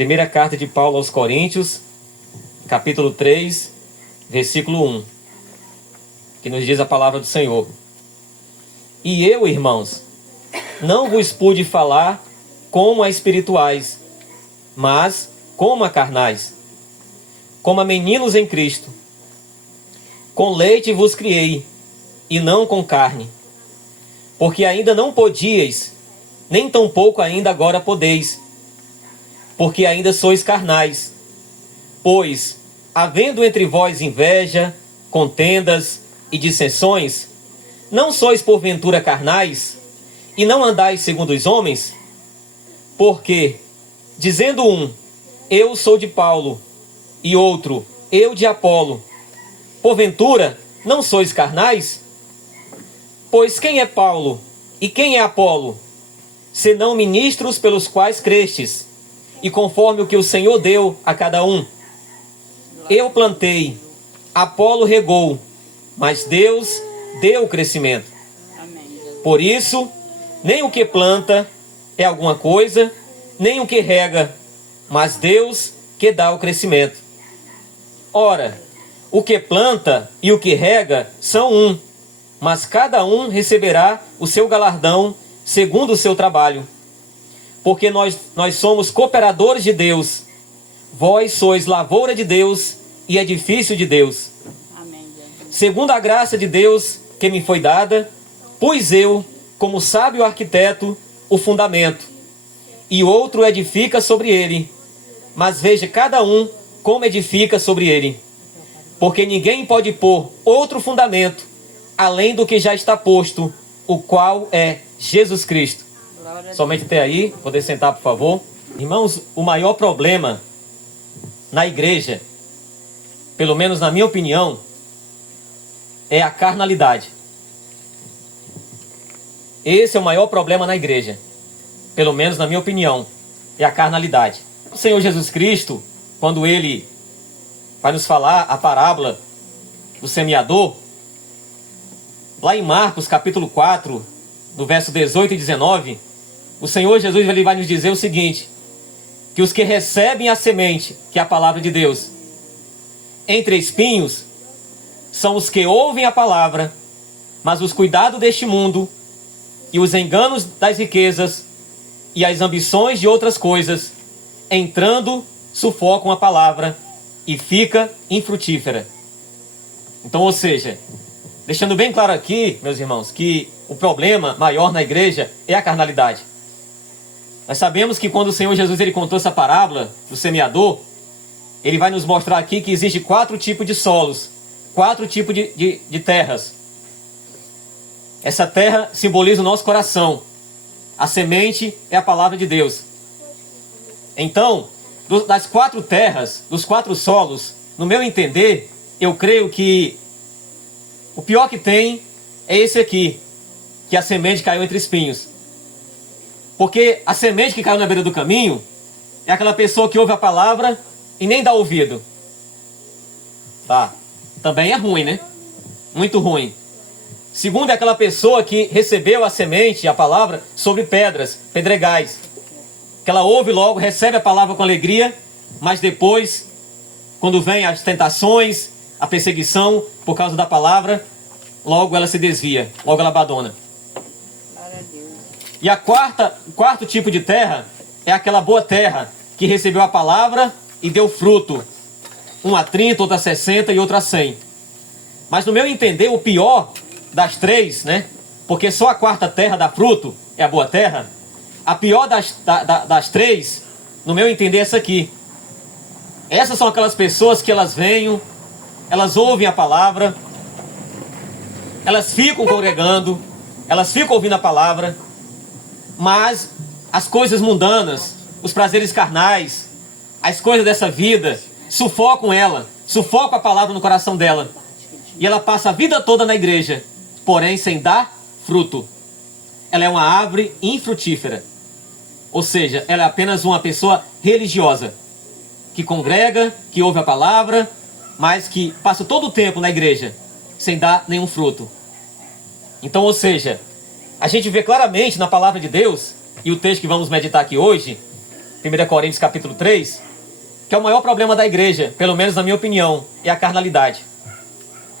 Primeira carta de Paulo aos Coríntios, capítulo 3, versículo 1, que nos diz a palavra do Senhor. E eu, irmãos, não vos pude falar como a espirituais, mas como a carnais, como a meninos em Cristo. Com leite vos criei, e não com carne, porque ainda não podíeis, nem tampouco ainda agora podeis, porque ainda sois carnais. Pois, havendo entre vós inveja, contendas e dissensões, não sois porventura carnais, e não andais segundo os homens? Porque, dizendo um, eu sou de Paulo, e outro, eu de Apolo, porventura não sois carnais? Pois quem é Paulo e quem é Apolo, senão ministros pelos quais crestes, e conforme o que o Senhor deu a cada um? Eu plantei, Apolo regou, mas Deus deu o crescimento. Por isso, nem o que planta é alguma coisa, nem o que rega, mas Deus que dá o crescimento. Ora, o que planta e o que rega são um, mas cada um receberá o seu galardão segundo o seu trabalho. Porque nós somos cooperadores de Deus. Vós sois lavoura de Deus e edifício de Deus. Amém. Segundo a graça de Deus que me foi dada, pus eu, como sábio arquiteto, o fundamento, e outro edifica sobre ele. Mas veja cada um como edifica sobre ele. Porque ninguém pode pôr outro fundamento, além do que já está posto, o qual é Jesus Cristo. Somente até aí, poder sentar, por favor. Irmãos, o maior problema na igreja, pelo menos na minha opinião, é a carnalidade. Esse é o maior problema na igreja, pelo menos na minha opinião, é a carnalidade. O Senhor Jesus Cristo, quando Ele vai nos falar a parábola do semeador, lá em Marcos capítulo 4, no verso 18 e 19, o Senhor Jesus ele vai nos dizer o seguinte, que os que recebem a semente, que é a palavra de Deus, entre espinhos, são os que ouvem a palavra, mas os cuidados deste mundo e os enganos das riquezas e as ambições de outras coisas, entrando, sufocam a palavra e fica infrutífera. Então, ou seja, deixando bem claro aqui, meus irmãos, que o problema maior na igreja é a carnalidade. Nós sabemos que quando o Senhor Jesus ele contou essa parábola do semeador, ele vai nos mostrar aqui que existe 4 tipos de solos, 4 tipos de terras. Essa terra simboliza o nosso coração. A semente é a palavra de Deus. Então, das 4 terras, dos 4 solos, no meu entender, eu creio que o pior que tem é esse aqui, que a semente caiu entre espinhos. Porque a semente que caiu na beira do caminho é aquela pessoa que ouve a palavra e nem dá ouvido. Tá? Também é ruim, né? Muito ruim. Segundo, é aquela pessoa que recebeu a semente, a palavra, sobre pedras, pedregais. Que ela ouve logo, recebe a palavra com alegria, mas depois, quando vem as tentações, a perseguição por causa da palavra, logo ela se desvia, logo ela abandona. E o quarto tipo de terra é aquela boa terra que recebeu a palavra e deu fruto. Um a 30, outro a 60 e outro a 100. Mas no meu entender, o pior das 3, né? Porque só a quarta terra dá fruto, é a boa terra. A pior das 3, no meu entender, é essa aqui. Essas são aquelas pessoas que elas vêm, elas ouvem a palavra, elas ficam congregando, elas ficam ouvindo a palavra, mas as coisas mundanas, os prazeres carnais, as coisas dessa vida, sufocam ela, sufocam a palavra no coração dela. E ela passa a vida toda na igreja, porém sem dar fruto. Ela é uma árvore infrutífera. Ou seja, ela é apenas uma pessoa religiosa, que congrega, que ouve a palavra, mas que passa todo o tempo na igreja, sem dar nenhum fruto. Então, ou seja, a gente vê claramente na palavra de Deus, e o texto que vamos meditar aqui hoje, 1 Coríntios capítulo 3, que é o maior problema da igreja, pelo menos na minha opinião, é a carnalidade.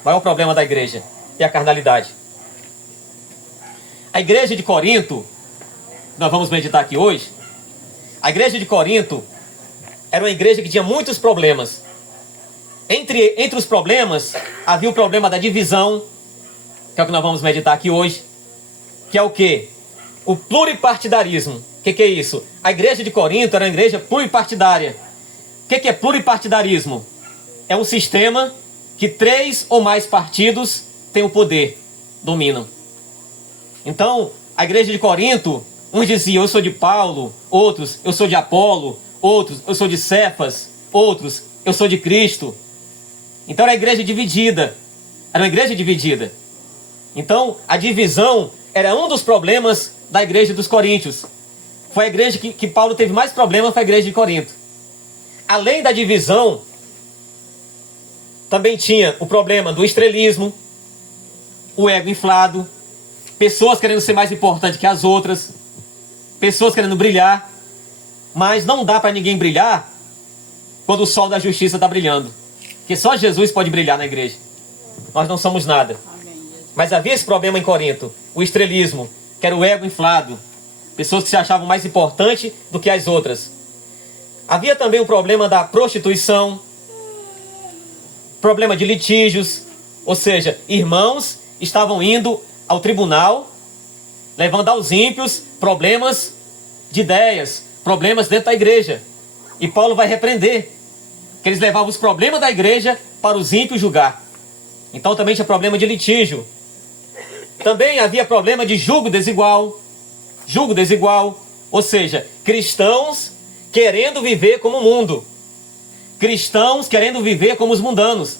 O maior problema da igreja é a carnalidade. A igreja de Corinto, nós vamos meditar aqui hoje, a igreja de Corinto era uma igreja que tinha muitos problemas. Entre os problemas, havia o problema da divisão, que é o que nós vamos meditar aqui hoje, que é o quê? O pluripartidarismo. O que é isso? A igreja de Corinto era uma igreja pluripartidária. O que é pluripartidarismo? É um sistema que 3 ou mais partidos têm o poder, dominam. Então, a igreja de Corinto, uns diziam, eu sou de Paulo, outros, eu sou de Apolo, outros, eu sou de Cefas, outros, eu sou de Cristo. Então era a igreja dividida. Era uma igreja dividida. Então, a divisão era um dos problemas da igreja dos Coríntios. Foi a igreja que Paulo teve mais problemas, foi a igreja de Corinto. Além da divisão, também tinha o problema do estrelismo, o ego inflado, pessoas querendo ser mais importantes que as outras, pessoas querendo brilhar, mas não dá para ninguém brilhar quando o sol da justiça está brilhando. Porque só Jesus pode brilhar na igreja. Nós não somos nada. Mas havia esse problema em Corinto, o estrelismo, que era o ego inflado, pessoas que se achavam mais importantes do que as outras. Havia também o problema da prostituição, problema de litígios, ou seja, irmãos estavam indo ao tribunal, levando aos ímpios problemas de ideias, problemas dentro da igreja. E Paulo vai repreender, que eles levavam os problemas da igreja para os ímpios julgar. Então também tinha problema de litígio. Também havia problema de julgo desigual, ou seja, cristãos querendo viver como o mundo, cristãos querendo viver como os mundanos.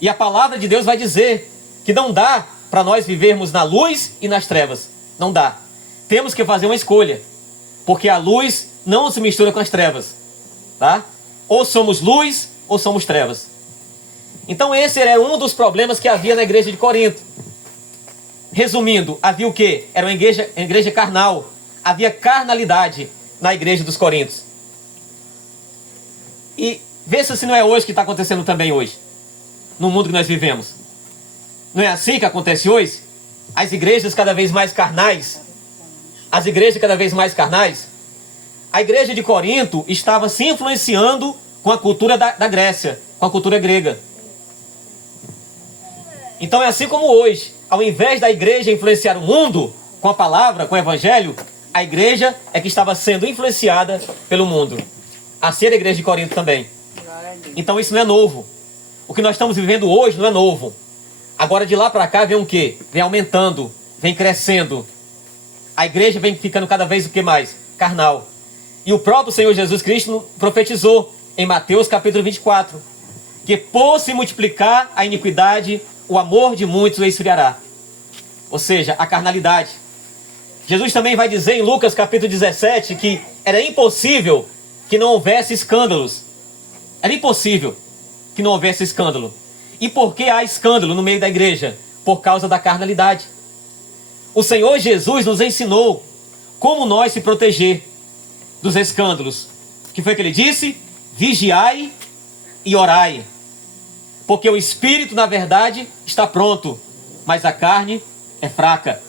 E a palavra de Deus vai dizer que não dá para nós vivermos na luz e nas trevas. Não dá. Temos que fazer uma escolha, porque a luz não se mistura com as trevas, tá? Ou somos luz ou somos trevas. Então esse era um dos problemas que havia na igreja de Corinto. Resumindo, havia o quê? Era uma igreja carnal. Havia carnalidade na igreja dos Coríntios. E vê se não é hoje que está acontecendo também hoje, no mundo que nós vivemos. Não é assim que acontece hoje? As igrejas cada vez mais carnais. As igrejas cada vez mais carnais. A igreja de Corinto estava se influenciando com a cultura da Grécia, com a cultura grega. Então é assim como hoje, ao invés da igreja influenciar o mundo com a palavra, com o evangelho, a igreja é que estava sendo influenciada pelo mundo. Assim era a igreja de Corinto também. Então isso não é novo. O que nós estamos vivendo hoje não é novo. Agora de lá para cá vem o quê? Vem aumentando, vem crescendo. A igreja vem ficando cada vez o que mais? Carnal. E o próprio Senhor Jesus Cristo profetizou em Mateus capítulo 24, que por se multiplicar a iniquidade, o amor de muitos o esfriará. Ou seja, a carnalidade. Jesus também vai dizer em Lucas capítulo 17 que era impossível que não houvesse escândalos. Era impossível que não houvesse escândalo. E por que há escândalo no meio da igreja? Por causa da carnalidade. O Senhor Jesus nos ensinou como nós se proteger dos escândalos. O que foi que ele disse? Vigiai e orai. Porque o espírito, na verdade, está pronto, mas a carne é fraca.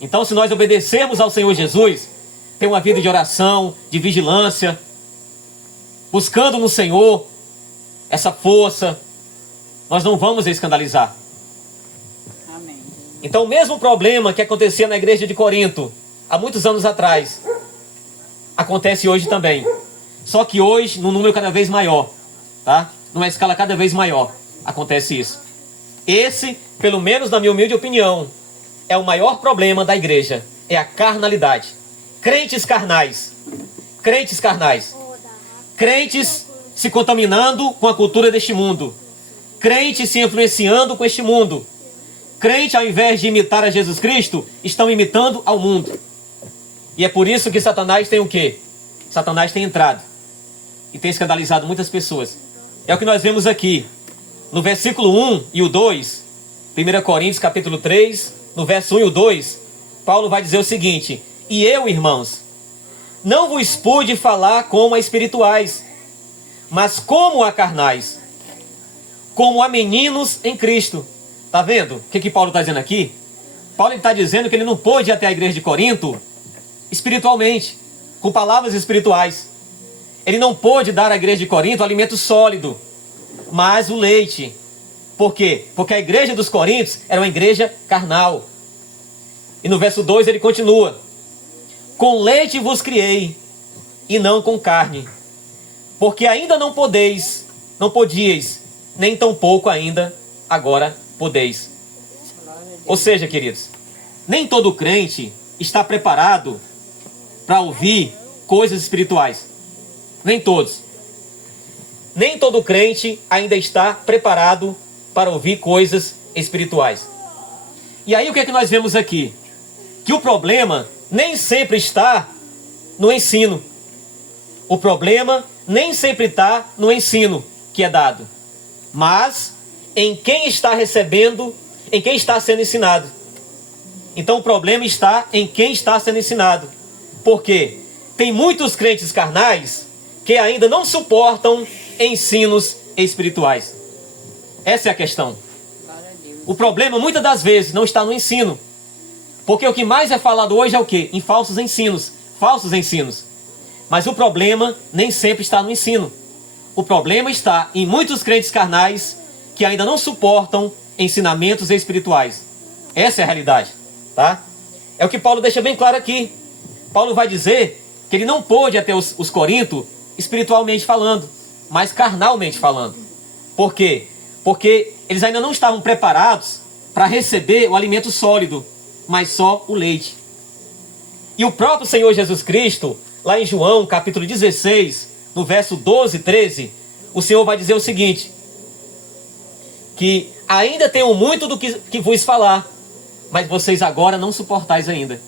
Então, se nós obedecermos ao Senhor Jesus, ter uma vida de oração, de vigilância, buscando no Senhor essa força, nós não vamos escandalizar. Amém. Então, o mesmo problema que acontecia na igreja de Corinto, há muitos anos atrás, acontece hoje também. Só que hoje, num número cada vez maior, tá? Numa escala cada vez maior, acontece isso. Esse, pelo menos na minha humilde opinião, é o maior problema da igreja. É a carnalidade. Crentes carnais. Crentes carnais. Crentes se contaminando com a cultura deste mundo. Crentes se influenciando com este mundo. Crente, ao invés de imitar a Jesus Cristo, estão imitando ao mundo. E é por isso que Satanás tem o quê? Satanás tem entrado e tem escandalizado muitas pessoas. É o que nós vemos aqui, no versículo 1 e o 2, 1 Coríntios capítulo 3, no verso 1 e o 2, Paulo vai dizer o seguinte: e eu, irmãos, não vos pude falar como a espirituais, mas como a carnais, como a meninos em Cristo. Tá vendo o que Paulo está dizendo aqui? Paulo está dizendo que ele não pôde ir até a igreja de Corinto espiritualmente, com palavras espirituais. Ele não pôde dar à igreja de Corinto alimento sólido, mas o leite. Por quê? Porque a igreja dos Coríntios era uma igreja carnal. E no verso 2 ele continua: com leite vos criei, e não com carne, porque ainda não podíeis, nem tampouco ainda agora podeis. Ou seja, queridos, nem todo crente está preparado para ouvir coisas espirituais. Nem todos. Nem todo crente ainda está preparado para ouvir coisas espirituais. E aí o que é que nós vemos aqui? Que o problema nem sempre está no ensino. O problema nem sempre está no ensino que é dado, mas em quem está recebendo, em quem está sendo ensinado. Então o problema está em quem está sendo ensinado. Por quê? Tem muitos crentes carnais que ainda não suportam ensinos espirituais. Essa é a questão. O problema muitas das vezes não está no ensino. Porque o que mais é falado hoje é o quê? Em falsos ensinos. Falsos ensinos. Mas o problema nem sempre está no ensino. O problema está em muitos crentes carnais que ainda não suportam ensinamentos espirituais. Essa é a realidade, tá? É o que Paulo deixa bem claro aqui. Paulo vai dizer que ele não pôde até os Coríntios espiritualmente falando, mas carnalmente falando. Por quê? Porque eles ainda não estavam preparados para receber o alimento sólido, mas só o leite. E o próprio Senhor Jesus Cristo, lá em João capítulo 16, no verso 12 e 13, o Senhor vai dizer o seguinte: que ainda tenho muito do que vos falar, mas vocês agora não suportais ainda.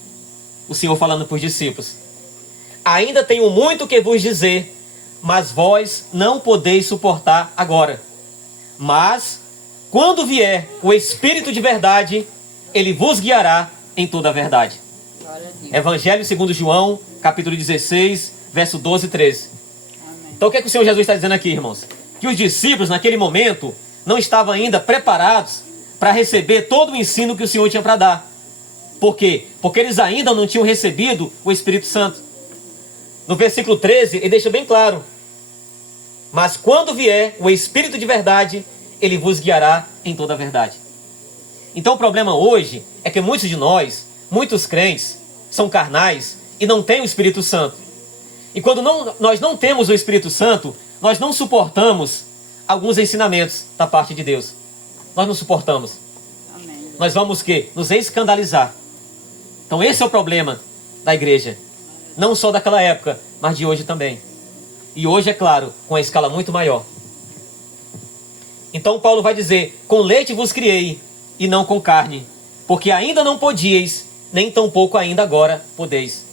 O Senhor falando para os discípulos: ainda tenho muito que vos dizer, mas vós não podeis suportar agora. Mas, quando vier o Espírito de verdade, ele vos guiará em toda a verdade. Evangelho segundo João, capítulo 16, verso 12 e 13. Amém. Então o que é que o Senhor Jesus está dizendo aqui, irmãos? Que os discípulos, naquele momento, não estavam ainda preparados para receber todo o ensino que o Senhor tinha para dar. Por quê? Porque eles ainda não tinham recebido o Espírito Santo. No versículo 13, ele deixa bem claro: mas quando vier o Espírito de verdade, ele vos guiará em toda a verdade. Então o problema hoje é que muitos de nós, muitos crentes, são carnais e não têm o Espírito Santo. E quando nós não temos o Espírito Santo, nós não suportamos alguns ensinamentos da parte de Deus. Nós não suportamos. Amém. Nós vamos o quê? Nos escandalizar. Então esse é o problema da igreja. Não só daquela época, mas de hoje também. E hoje, é claro, com uma escala muito maior. Então Paulo vai dizer: com leite vos criei, e não com carne, porque ainda não podíeis, nem tampouco ainda agora podeis.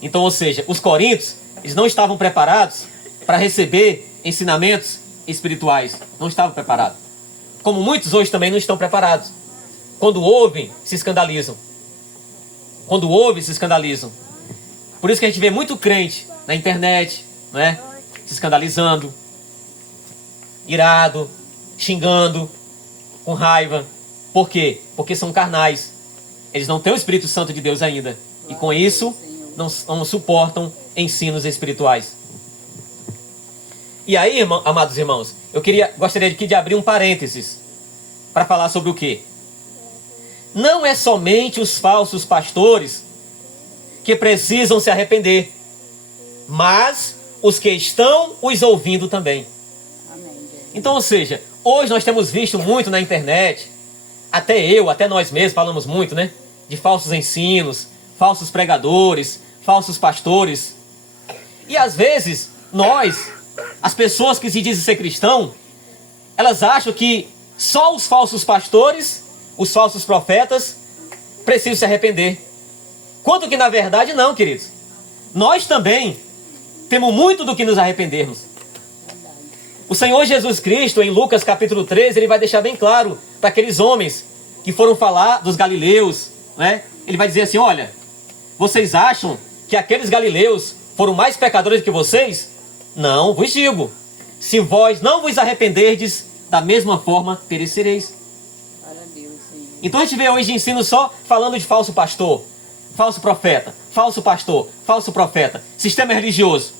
Então, ou seja, os coríntios, eles não estavam preparados para receber ensinamentos espirituais. Não estavam preparados. Como muitos hoje também não estão preparados. Quando ouvem, se escandalizam. Quando ouvem, se escandalizam. Por isso que a gente vê muito crente na internet, né, se escandalizando, irado, xingando, com raiva. Por quê? Porque são carnais. Eles não têm o Espírito Santo de Deus ainda. E com isso, não suportam ensinos espirituais. E aí, amados irmãos, gostaria aqui de abrir um parênteses para falar sobre o quê? Não é somente os falsos pastores que precisam se arrepender, mas os que estão os ouvindo também. Amém. Então, ou seja, hoje nós temos visto muito na internet, até nós mesmos falamos muito, né? De falsos ensinos, falsos pregadores, falsos pastores. E às vezes, as pessoas que se dizem ser cristão, elas acham que só os falsos pastores, os falsos profetas, precisam se arrepender. Quanto que na verdade não, queridos. Nós também temos muito do que nos arrependermos. O Senhor Jesus Cristo, em Lucas capítulo 13, ele vai deixar bem claro para aqueles homens que foram falar dos galileus, né? Ele vai dizer assim: olha, vocês acham que aqueles galileus foram mais pecadores do que vocês? Não vos digo. Se vós não vos arrependerdes, da mesma forma perecereis. Glória a Deus, Senhor. Então a gente vê hoje ensino só falando de falso pastor, falso profeta, falso pastor, falso profeta, sistema religioso.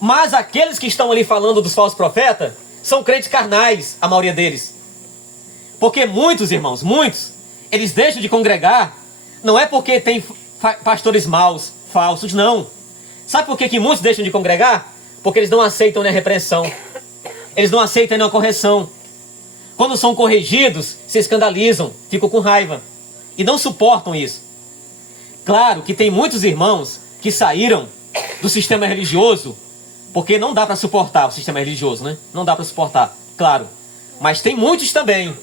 Mas aqueles que estão ali falando dos falsos profetas são crentes carnais, a maioria deles. Porque muitos, irmãos, muitos, eles deixam de congregar, não é porque tem pastores maus, falsos, não. Sabe por que muitos deixam de congregar? Porque eles não aceitam nem a repreensão. Eles não aceitam nem a correção. Quando são corrigidos, se escandalizam, ficam com raiva. E não suportam isso. Claro que tem muitos irmãos que saíram do sistema religioso, porque não dá para suportar o sistema religioso, né? Não dá para suportar, claro. Mas tem muitos também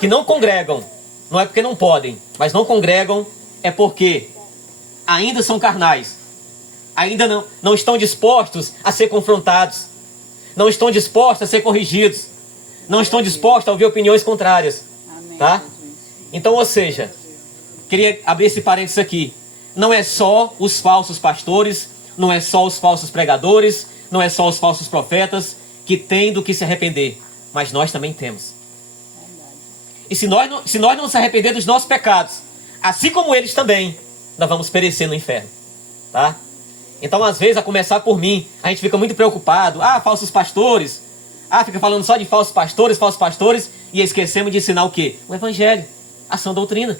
que não congregam. Não é porque não podem, mas não congregam é porque ainda são carnais. Ainda não estão dispostos a ser confrontados. Não estão dispostos a ser corrigidos. Não estão dispostos a ouvir opiniões contrárias. Amém, Tá? Jesus. Então, ou seja, queria abrir esse parênteses aqui. Não é só os falsos pastores, não é só os falsos pregadores, não é só os falsos profetas que têm do que se arrepender. Mas nós também temos. E se nós não nos arrepender dos nossos pecados, assim como eles também, nós vamos perecer no inferno. Tá? Então, às vezes, a começar por mim, a gente fica muito preocupado. Ah, falsos pastores. Ah, fica falando só de falsos pastores, e esquecemos de ensinar o quê? O evangelho, a sã doutrina.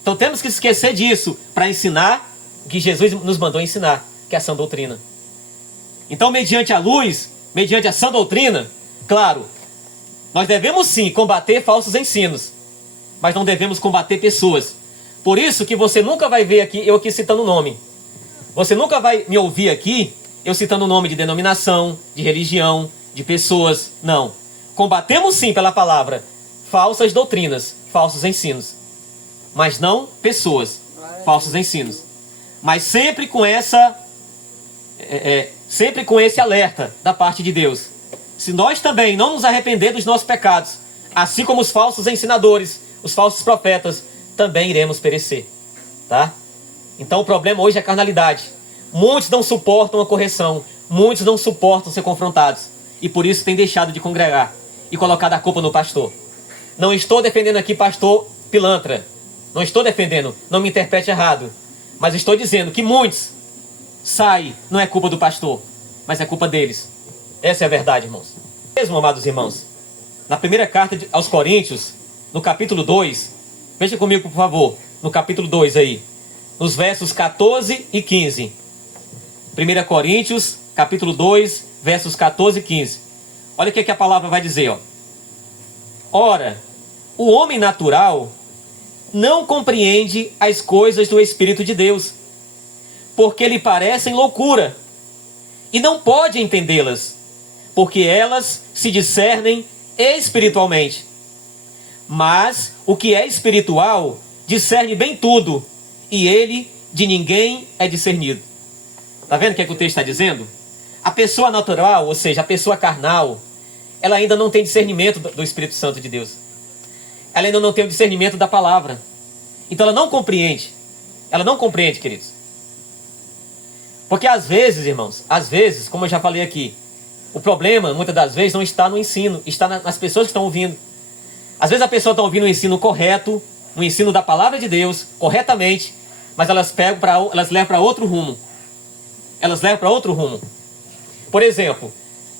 Então, temos que esquecer disso para ensinar o que Jesus nos mandou ensinar, que é a sã doutrina. Então, mediante a luz, mediante a sã doutrina, claro, nós devemos sim combater falsos ensinos, mas não devemos combater pessoas. Por isso que você nunca vai ver aqui, eu aqui citando o nome. Você nunca vai me ouvir aqui, eu citando o nome de denominação, de religião, de pessoas. Não. Combatemos sim pela palavra falsas doutrinas, falsos ensinos. Mas não pessoas, falsos ensinos. Mas sempre com sempre com esse alerta da parte de Deus. Se nós também não nos arrepender dos nossos pecados, assim como os falsos ensinadores, os falsos profetas, também iremos perecer. Tá? Então o problema hoje é a carnalidade. Muitos não suportam a correção. Muitos não suportam ser confrontados. E por isso têm deixado de congregar e colocado a culpa no pastor. Não estou defendendo aqui pastor pilantra. Não estou defendendo, não me interprete errado. Mas estou dizendo que muitos saem, não é culpa do pastor, mas é culpa deles. Essa é a verdade, irmãos. Mesmo, amados irmãos, na primeira carta aos Coríntios, no capítulo 2, veja comigo, por favor, no capítulo 2 aí, nos versos 14 e 15. 1 Coríntios, capítulo 2, versos 14 e 15. Olha o que a palavra vai dizer, ó. Ora, o homem natural não compreende as coisas do Espírito de Deus, porque lhe parecem loucura, e não pode entendê-las, porque elas se discernem espiritualmente. Mas o que é espiritual discerne bem tudo, e ele de ninguém é discernido. Está vendo o que o texto está dizendo? A pessoa natural, ou seja, a pessoa carnal, ela ainda não tem discernimento do Espírito Santo de Deus. Ela ainda não tem o discernimento da palavra. Então ela não compreende. Ela não compreende, queridos. Porque às vezes, irmãos, às vezes, como eu já falei aqui, o problema, muitas das vezes, não está no ensino, está nas pessoas que estão ouvindo. Às vezes a pessoa está ouvindo o ensino correto, o ensino da palavra de Deus, corretamente, mas elas levam para outro rumo. Elas levam para outro rumo. Por exemplo,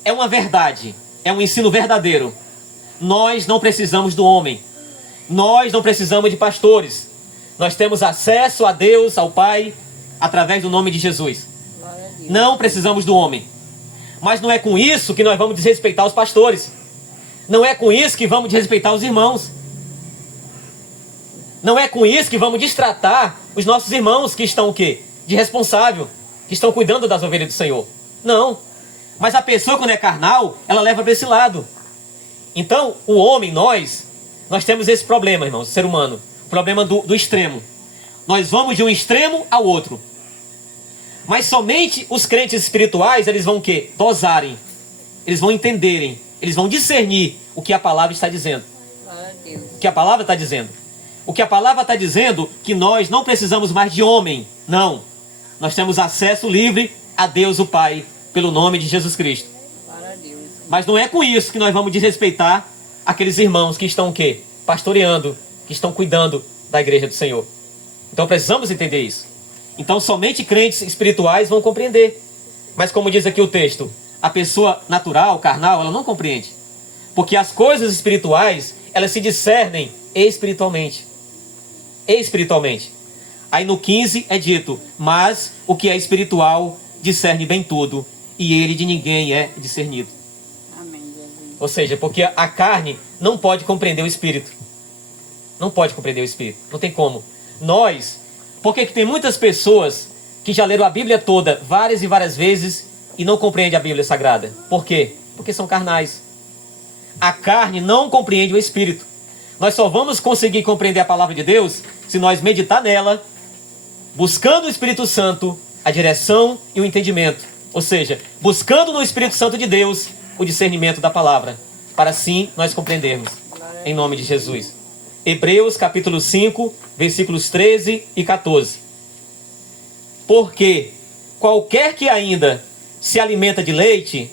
é uma verdade, é um ensino verdadeiro. Nós não precisamos do homem. Nós não precisamos de pastores. Nós temos acesso a Deus, ao Pai, através do nome de Jesus. Não precisamos do homem. Mas não é com isso que nós vamos desrespeitar os pastores. Não é com isso que vamos desrespeitar os irmãos. Não é com isso que vamos destratar os nossos irmãos que estão o quê? De responsável, que estão cuidando das ovelhas do Senhor. Não. Mas a pessoa, quando é carnal, ela leva para esse lado. Então, o homem, nós temos esse problema, irmãos, o ser humano. O problema do extremo. Nós vamos de um extremo ao outro. Mas somente os crentes espirituais, eles vão o quê? Dosarem. Eles vão entenderem. Eles vão discernir o que a palavra está dizendo. O que a palavra está dizendo. O que a palavra está dizendo que nós não precisamos mais de homem. Não. Nós temos acesso livre a Deus o Pai, pelo nome de Jesus Cristo. Glória a Deus. Mas não é com isso que nós vamos desrespeitar aqueles irmãos que estão o quê? Pastoreando, que estão cuidando da igreja do Senhor. Então precisamos entender isso. Então somente crentes espirituais vão compreender. Mas como diz aqui o texto, a pessoa natural, carnal, ela não compreende. Porque as coisas espirituais, elas se discernem espiritualmente. Espiritualmente. Aí no 15 é dito, mas o que é espiritual discerne bem tudo, e ele de ninguém é discernido. Amém, Jesus. Ou seja, porque a carne não pode compreender o espírito. Não pode compreender o espírito. Não tem como. Nós, porque tem muitas pessoas que já leram a Bíblia toda várias e várias vezes e não compreendem a Bíblia Sagrada. Por quê? Porque são carnais. A carne não compreende o espírito. Nós só vamos conseguir compreender a palavra de Deus se nós meditar nela, buscando o Espírito Santo a direção e o entendimento. Ou seja, buscando no Espírito Santo de Deus o discernimento da palavra, para assim nós compreendermos. Em nome de Jesus. Hebreus capítulo 5, versículos 13 e 14. Porque qualquer que ainda se alimenta de leite,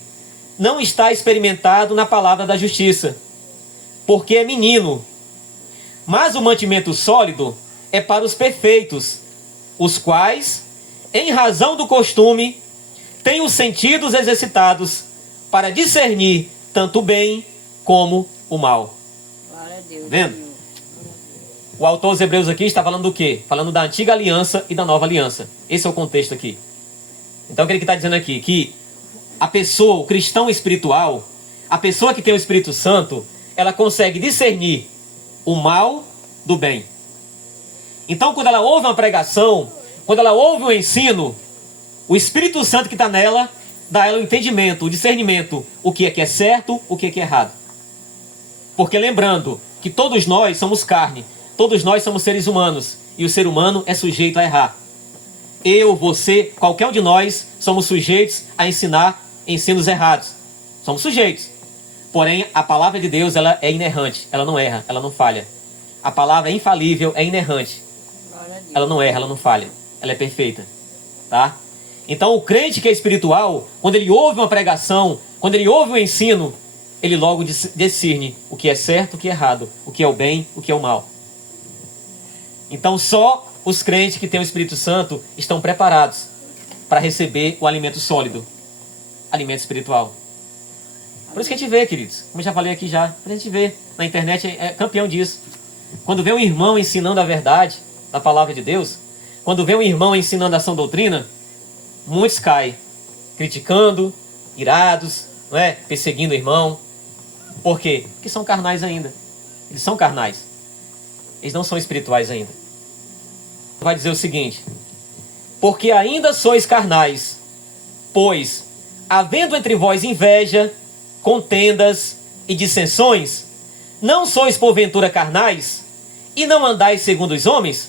não está experimentado na palavra da justiça, porque é menino. Mas o mantimento sólido é para os perfeitos, os quais, em razão do costume, têm os sentidos exercitados para discernir tanto o bem como o mal. Glória a Deus. Vendo? Senhor. O autor aos Hebreus aqui está falando do quê? Falando da antiga aliança e da nova aliança. Esse é o contexto aqui. Então o que ele está dizendo aqui? Que a pessoa, o cristão espiritual, a pessoa que tem o Espírito Santo, ela consegue discernir o mal do bem. Então quando ela ouve uma pregação, quando ela ouve um ensino, o Espírito Santo que está nela, dá a ela o entendimento, o discernimento, o que é certo, o que é errado. Porque lembrando que todos nós somos carne, todos nós somos seres humanos, e o ser humano é sujeito a errar. Eu, você, qualquer um de nós, somos sujeitos a ensinar ensinos errados. Somos sujeitos. Porém, a palavra de Deus, ela é inerrante, ela não erra, ela não falha. A palavra é infalível, é inerrante. Glória a Deus. Ela não erra, ela não falha. Ela é perfeita. Tá? Então, o crente que é espiritual, quando ele ouve uma pregação, quando ele ouve um ensino, ele logo discerne o que é certo, o que é errado, o que é o bem, o que é o mal. Então, só os crentes que têm o Espírito Santo estão preparados para receber o alimento sólido, alimento espiritual. Por isso que a gente vê, queridos, como eu já falei aqui já, a gente vê, na internet é campeão disso. Quando vê um irmão ensinando a verdade da palavra de Deus, quando vê um irmão ensinando a sã doutrina, muitos caem, criticando, irados, não é? Perseguindo o irmão. Por quê? Porque são carnais ainda. Eles são carnais. Eles não são espirituais ainda. Vai dizer o seguinte: porque ainda sois carnais, pois, havendo entre vós inveja, contendas e dissensões, não sois porventura carnais, e não andais segundo os homens?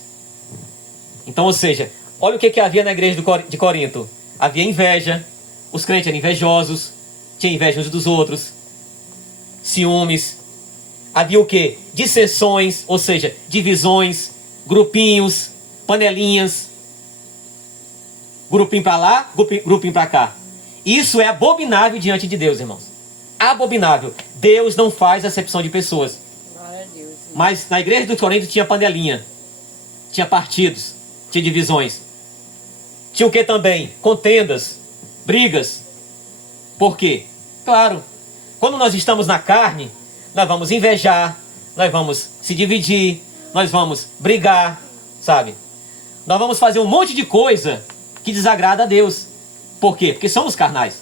Então, ou seja, olha o que havia na igreja de Corinto. Havia inveja, os crentes eram invejosos, tinham inveja uns dos outros, ciúmes. Havia o quê? Dissensões, ou seja, divisões, grupinhos, panelinhas, grupinho para lá, grupinho para cá. Isso é abominável diante de Deus, irmãos. Abominável. Deus não faz acepção de pessoas. Glória a Deus. Senhor. Mas na igreja do Corinto tinha panelinha, tinha partidos, tinha divisões. Tinha o que também? Contendas, brigas. Por quê? Claro, quando nós estamos na carne, nós vamos invejar, nós vamos se dividir, nós vamos brigar, sabe? Nós vamos fazer um monte de coisa que desagrada a Deus. Por quê? Porque somos carnais.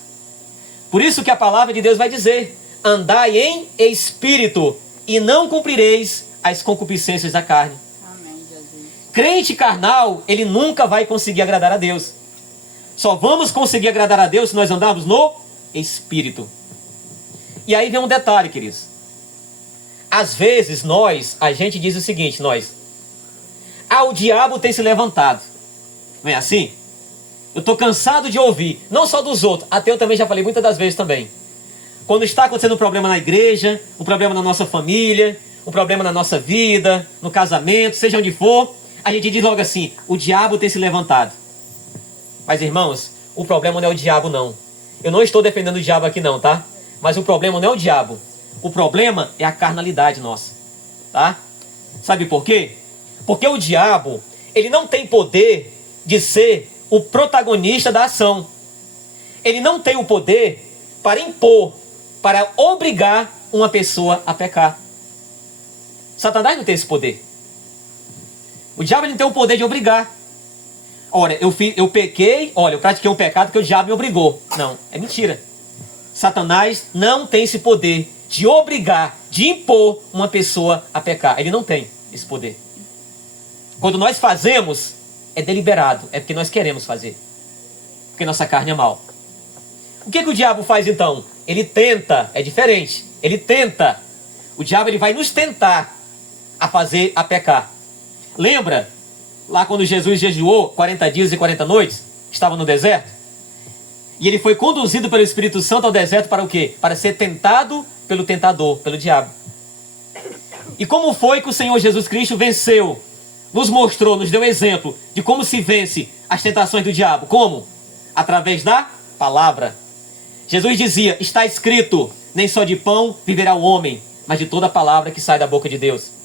Por isso que a palavra de Deus vai dizer: andai em espírito e não cumprireis as concupiscências da carne. Amém, Jesus. Crente carnal, ele nunca vai conseguir agradar a Deus. Só vamos conseguir agradar a Deus se nós andarmos no espírito. E aí vem um detalhe, queridos. Às vezes a gente diz o seguinte, o diabo tem se levantado. Não é assim? Eu estou cansado de ouvir, não só dos outros, até eu também já falei muitas das vezes também. Quando está acontecendo um problema na igreja, um problema na nossa família, um problema na nossa vida, no casamento, seja onde for, a gente diz logo assim: o diabo tem se levantado. Mas, irmãos, o problema não é o diabo, não. Eu não estou defendendo o diabo aqui, não, tá? Mas o problema não é o diabo. O problema é a carnalidade nossa, tá? Sabe por quê? Porque o diabo, ele não tem poder de ser o protagonista da ação. Ele não tem o poder para impor, para obrigar uma pessoa a pecar. Satanás não tem esse poder. O diabo não tem o poder de obrigar. Olha, eu pequei, olha, eu pratiquei um pecado que o diabo me obrigou. Não, é mentira. Satanás não tem esse poder de obrigar, de impor uma pessoa a pecar. Ele não tem esse poder. Quando nós fazemos, é deliberado, é porque nós queremos fazer. Porque nossa carne é mal. O que o diabo faz então? Ele tenta, é diferente. Ele tenta. O diabo ele vai nos tentar a pecar. Lembra? Lá quando Jesus jejuou 40 dias e 40 noites, estava no deserto, e ele foi conduzido pelo Espírito Santo ao deserto para o quê? Para ser tentado pelo tentador, pelo diabo. E como foi que o Senhor Jesus Cristo venceu? Nos mostrou, nos deu exemplo de como se vence as tentações do diabo. Como? Através da palavra. Jesus dizia, está escrito, nem só de pão viverá o homem, mas de toda a palavra que sai da boca de Deus.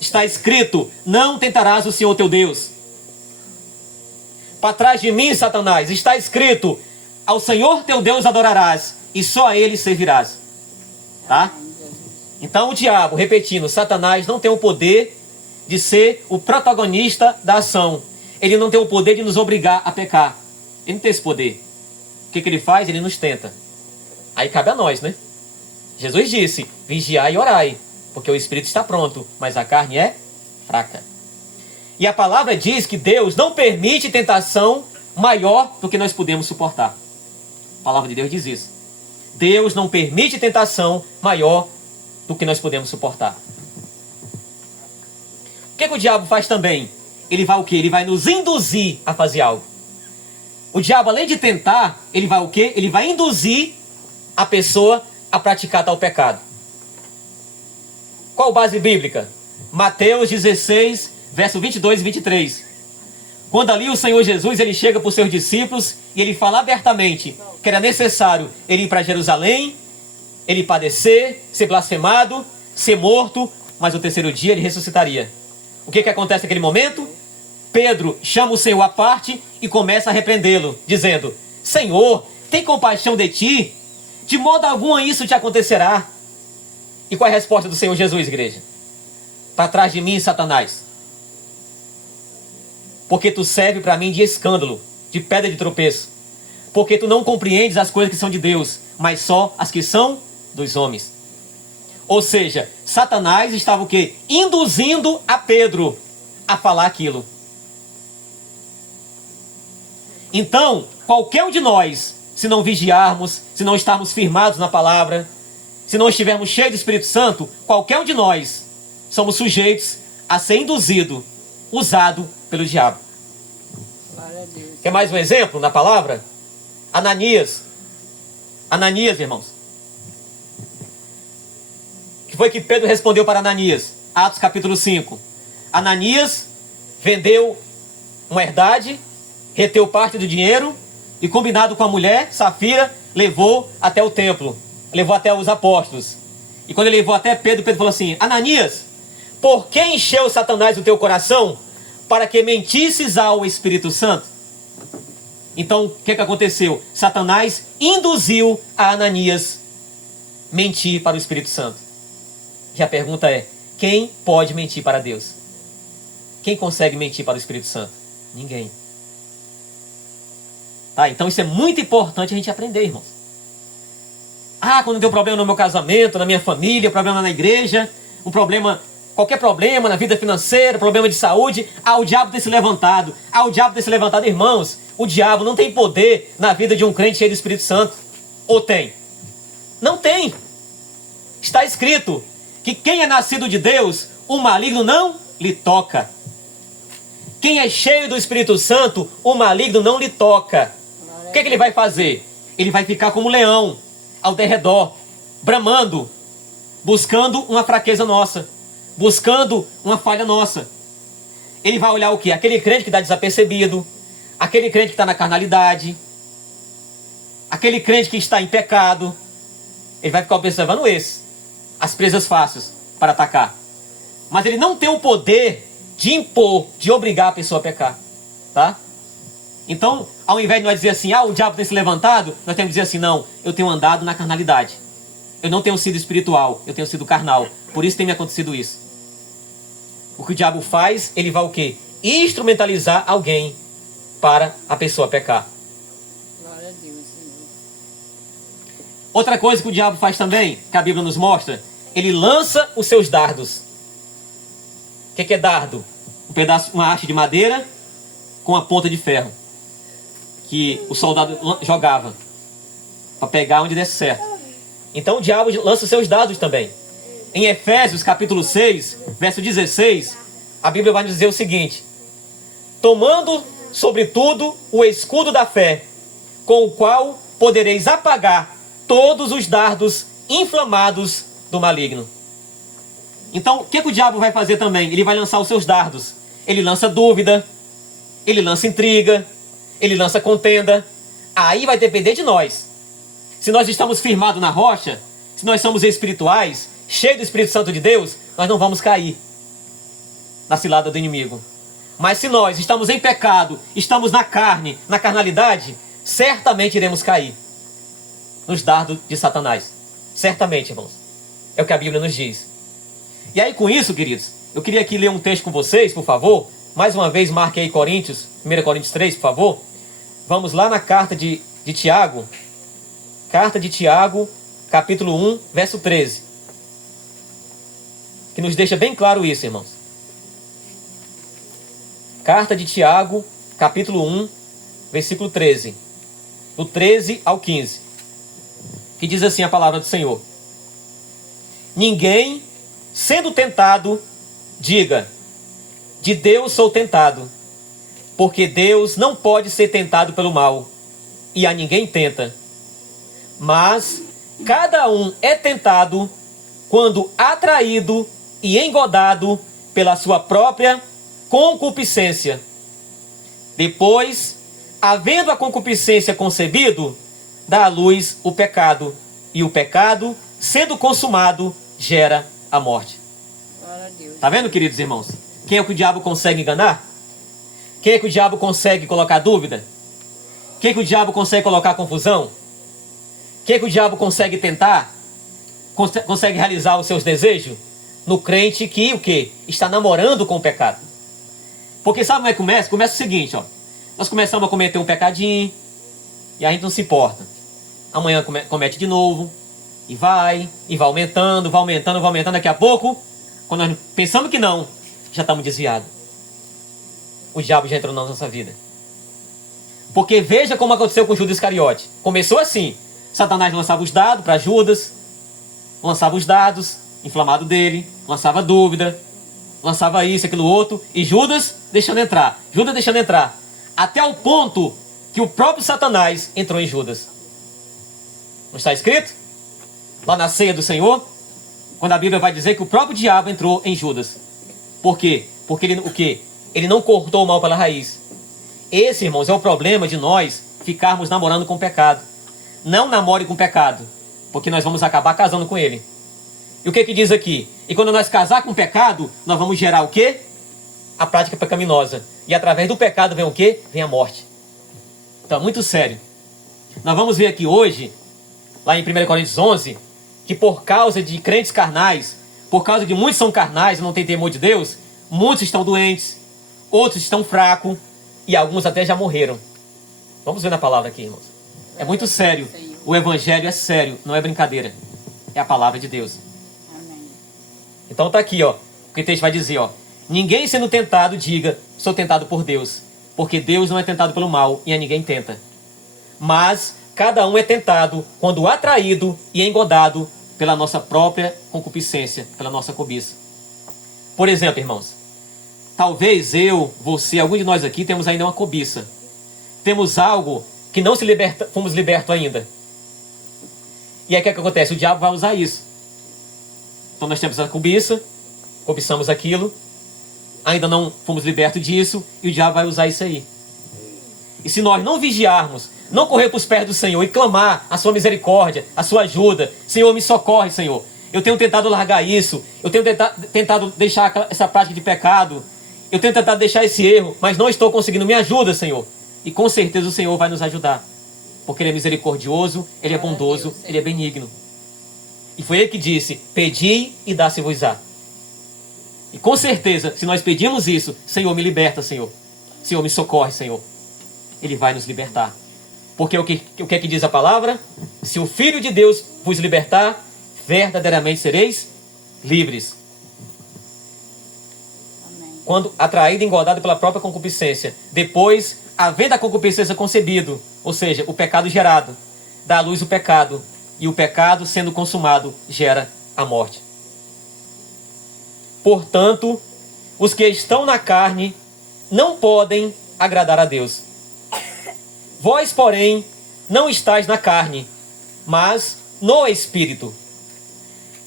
Está escrito, não tentarás o Senhor teu Deus. Para trás de mim, Satanás, está escrito, ao Senhor teu Deus adorarás, e só a Ele servirás. Tá? Então o diabo, repetindo, Satanás não tem o poder de ser o protagonista da ação. Ele não tem o poder de nos obrigar a pecar. Ele não tem esse poder. O que ele faz? Ele nos tenta. Aí cabe a nós, né? Jesus disse, vigiai e orai, porque o espírito está pronto, mas a carne é fraca. E a palavra diz que Deus não permite tentação maior do que nós podemos suportar. A palavra de Deus diz isso. Deus não permite tentação maior do que nós podemos suportar. O que o diabo faz também? Ele vai o quê? Ele vai nos induzir a fazer algo. O diabo, além de tentar, ele vai o quê? Ele vai induzir a pessoa a praticar tal pecado. Qual base bíblica? Mateus 16, verso 22 e 23. Quando ali o Senhor Jesus, ele chega para os seus discípulos e ele fala abertamente que era necessário ele ir para Jerusalém, ele padecer, ser blasfemado, ser morto, mas no terceiro dia ele ressuscitaria. O que acontece naquele momento? Pedro chama o Senhor à parte e começa a repreendê-lo, dizendo, Senhor, tem compaixão de ti? De modo algum isso te acontecerá. E qual é a resposta do Senhor Jesus, igreja? Para trás de mim, Satanás. Porque tu serve para mim de escândalo, de pedra de tropeço. Porque tu não compreendes as coisas que são de Deus, mas só as que são dos homens. Ou seja, Satanás estava o quê? Induzindo a Pedro a falar aquilo. Então, qualquer um de nós, se não vigiarmos, se não estarmos firmados na palavra, se não estivermos cheios do Espírito Santo, qualquer um de nós somos sujeitos a ser induzido, usado pelo diabo. Quer mais um exemplo na palavra? Ananias. Ananias, irmãos. O que foi que Pedro respondeu para Ananias? Atos capítulo 5. Ananias vendeu uma herdade, reteu parte do dinheiro e, combinado com a mulher, Safira, levou até o templo. Levou até os apóstolos. E quando ele levou até Pedro, Pedro falou assim, Ananias, por que encheu Satanás o teu coração para que mentisses ao Espírito Santo? Então, o que aconteceu? Satanás induziu a Ananias mentir para o Espírito Santo. E a pergunta é, quem pode mentir para Deus? Quem consegue mentir para o Espírito Santo? Ninguém. Tá, então isso é muito importante a gente aprender, irmãos. Quando tem um problema no meu casamento, na minha família, problema na igreja, um problema, qualquer problema na vida financeira, problema de saúde, o diabo tem se levantado. O diabo tem se levantado, irmãos. O diabo não tem poder na vida de um crente cheio do Espírito Santo. Ou tem? Não tem. Está escrito que quem é nascido de Deus, o maligno não lhe toca. Quem é cheio do Espírito Santo, o maligno não lhe toca. O que ele vai fazer? Ele vai ficar como um leão ao derredor, bramando, buscando uma fraqueza nossa, buscando uma falha nossa. Ele vai olhar o quê? Aquele crente que está desapercebido, aquele crente que está na carnalidade, aquele crente que está em pecado, ele vai ficar observando as presas fáceis para atacar. Mas ele não tem o poder de impor, de obrigar a pessoa a pecar, tá? Então, ao invés de nós dizer assim, o diabo tem se levantado, nós temos que dizer assim, não, eu tenho andado na carnalidade. Eu não tenho sido espiritual, eu tenho sido carnal. Por isso tem me acontecido isso. O que o diabo faz, ele vai o quê? Instrumentalizar alguém para a pessoa pecar. Glória a Deus, Senhor. Outra coisa que o diabo faz também, que a Bíblia nos mostra, ele lança os seus dardos. O que é dardo? Uma haste de madeira com a ponta de ferro, que o soldado jogava para pegar onde desse certo. Então o diabo lança os seus dardos também. Em Efésios capítulo 6, verso 16, a Bíblia vai nos dizer o seguinte: tomando sobretudo o escudo da fé, com o qual podereis apagar todos os dardos inflamados do maligno. Então, o que o diabo vai fazer também? Ele vai lançar os seus dardos. Ele lança dúvida, ele lança intriga, ele lança contenda. Aí vai depender de nós. Se nós estamos firmados na rocha, se nós somos espirituais, cheios do Espírito Santo de Deus, nós não vamos cair na cilada do inimigo. Mas se nós estamos em pecado, estamos na carne, na carnalidade, certamente iremos cair nos dardos de Satanás. Certamente, irmãos. É o que a Bíblia nos diz. E aí, com isso, queridos, eu queria aqui ler um texto com vocês, por favor. Mais uma vez, marque aí Coríntios, 1 Coríntios 3, por favor. Vamos lá na carta de Tiago. Carta de Tiago, capítulo 1, verso 13. Que nos deixa bem claro isso, irmãos. Carta de Tiago, capítulo 1, versículo 13. Do 13 ao 15. Que diz assim a palavra do Senhor: ninguém, sendo tentado, diga, de Deus sou tentado, porque Deus não pode ser tentado pelo mal, e a ninguém tenta. Mas cada um é tentado quando atraído e engodado pela sua própria concupiscência. Depois, havendo a concupiscência concebido, dá à luz o pecado, e o pecado, sendo consumado, gera a morte. Glória a Deus. Tá vendo, queridos irmãos? Quem é que o diabo consegue enganar? Quem é que o diabo consegue colocar dúvida? Quem é que o diabo consegue colocar confusão? Quem é que o diabo consegue tentar? Consegue realizar os seus desejos? No crente que o quê? Está namorando com o pecado. Porque sabe como é que começa? Começa o seguinte, ó. Nós começamos a cometer um pecadinho e a gente não se importa. Amanhã comete de novo. E vai aumentando, vai aumentando, vai aumentando. Daqui a pouco, quando nós pensamos que não, já estamos desviados. O diabo já entrou na nossa vida. Porque veja como aconteceu com Judas Iscariote. Começou assim. Satanás lançava os dados para Judas. Lançava os dados, inflamado dele. Lançava dúvida. Lançava isso, aquilo, outro. E Judas deixando entrar. Judas deixando entrar. Até o ponto que o próprio Satanás entrou em Judas. Não está escrito? Lá na ceia do Senhor, quando a Bíblia vai dizer que o próprio diabo entrou em Judas. Por quê? Porque ele, o quê? Ele não cortou o mal pela raiz. Esse, irmãos, é o problema de nós ficarmos namorando com o pecado. Não namore com o pecado, porque nós vamos acabar casando com ele. E o que diz aqui? E quando nós casar com o pecado, nós vamos gerar o quê? A prática pecaminosa. E através do pecado vem o quê? Vem a morte. Então, muito sério. Nós vamos ver aqui hoje, lá em 1 Coríntios 11, que por causa de crentes carnais, por causa de muitos são carnais e não têm temor de Deus, muitos estão doentes, outros estão fracos e alguns até já morreram. Vamos ver na palavra aqui, irmãos. É muito sério. O evangelho é sério, não é brincadeira. É a palavra de Deus. Amém. Então tá aqui, ó. O que o texto vai dizer, ó. Ninguém sendo tentado, diga, sou tentado por Deus. Porque Deus não é tentado pelo mal e a ninguém tenta. Mas cada um é tentado quando atraído e engodado pela nossa própria concupiscência, pela nossa cobiça. Por exemplo, irmãos, talvez eu, você, algum de nós aqui temos ainda uma cobiça. Temos algo que não fomos libertos ainda. E aí o que acontece? O diabo vai usar isso. Então nós temos a cobiça, cobiçamos aquilo, ainda não fomos libertos disso, e o diabo vai usar isso aí. E se nós não vigiarmos, não correr para os pés do Senhor e clamar a sua misericórdia, a sua ajuda, Senhor, me socorre, Senhor. Eu tenho tentado largar isso, eu tenho tentado deixar essa prática de pecado, eu tenho tentado deixar esse erro, mas não estou conseguindo. Me ajuda, Senhor. E com certeza o Senhor vai nos ajudar. Porque Ele é misericordioso, Ele é bondoso, Ele é benigno. E foi Ele que disse, pedi e dá-se-vos-á. E com certeza, se nós pedimos isso, Senhor, me liberta, Senhor. Senhor, me socorre, Senhor. Ele vai nos libertar. Porque o que é que diz a palavra? Se o Filho de Deus vos libertar, verdadeiramente sereis livres. Amém. Quando atraído e engordado pela própria concupiscência. Depois, havendo a concupiscência concebido, ou seja, o pecado gerado, dá à luz o pecado. E o pecado, sendo consumado, gera a morte. Portanto, os que estão na carne não podem agradar a Deus. Vós, porém, não estáis na carne, mas no Espírito.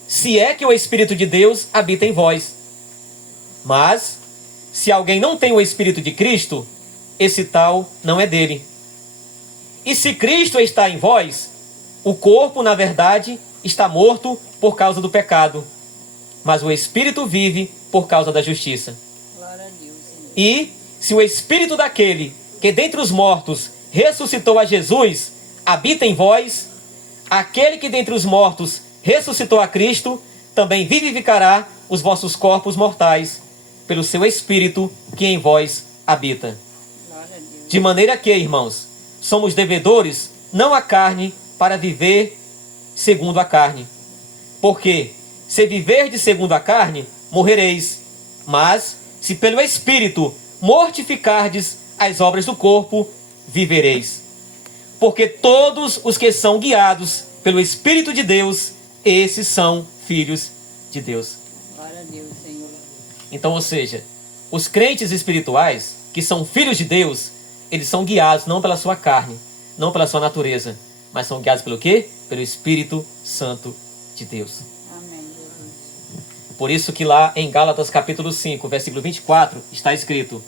Se é que o Espírito de Deus habita em vós. Mas, se alguém não tem o Espírito de Cristo, esse tal não é dele. E se Cristo está em vós, o corpo, na verdade, está morto por causa do pecado, mas o Espírito vive por causa da justiça. Glória a Deus, Senhor. E se o Espírito daquele que dentre os mortos ressuscitou a Jesus habita em vós, aquele que dentre os mortos ressuscitou a Cristo também vivificará os vossos corpos mortais pelo seu Espírito que em vós habita. Glória a Deus. De maneira que, irmãos, somos devedores não à carne para viver segundo a carne. Porque se viverdes segundo a carne, morrereis. Mas, se pelo Espírito mortificardes as obras do corpo, vivereis. Porque todos os que são guiados pelo Espírito de Deus, esses são filhos de Deus. Glória a Deus, Senhor. Então, ou seja, os crentes espirituais, que são filhos de Deus, eles são guiados não pela sua carne, não pela sua natureza, mas são guiados pelo quê? Pelo Espírito Santo de Deus. Amém, Jesus. Por isso que lá em Gálatas capítulo 5, versículo 24, está escrito: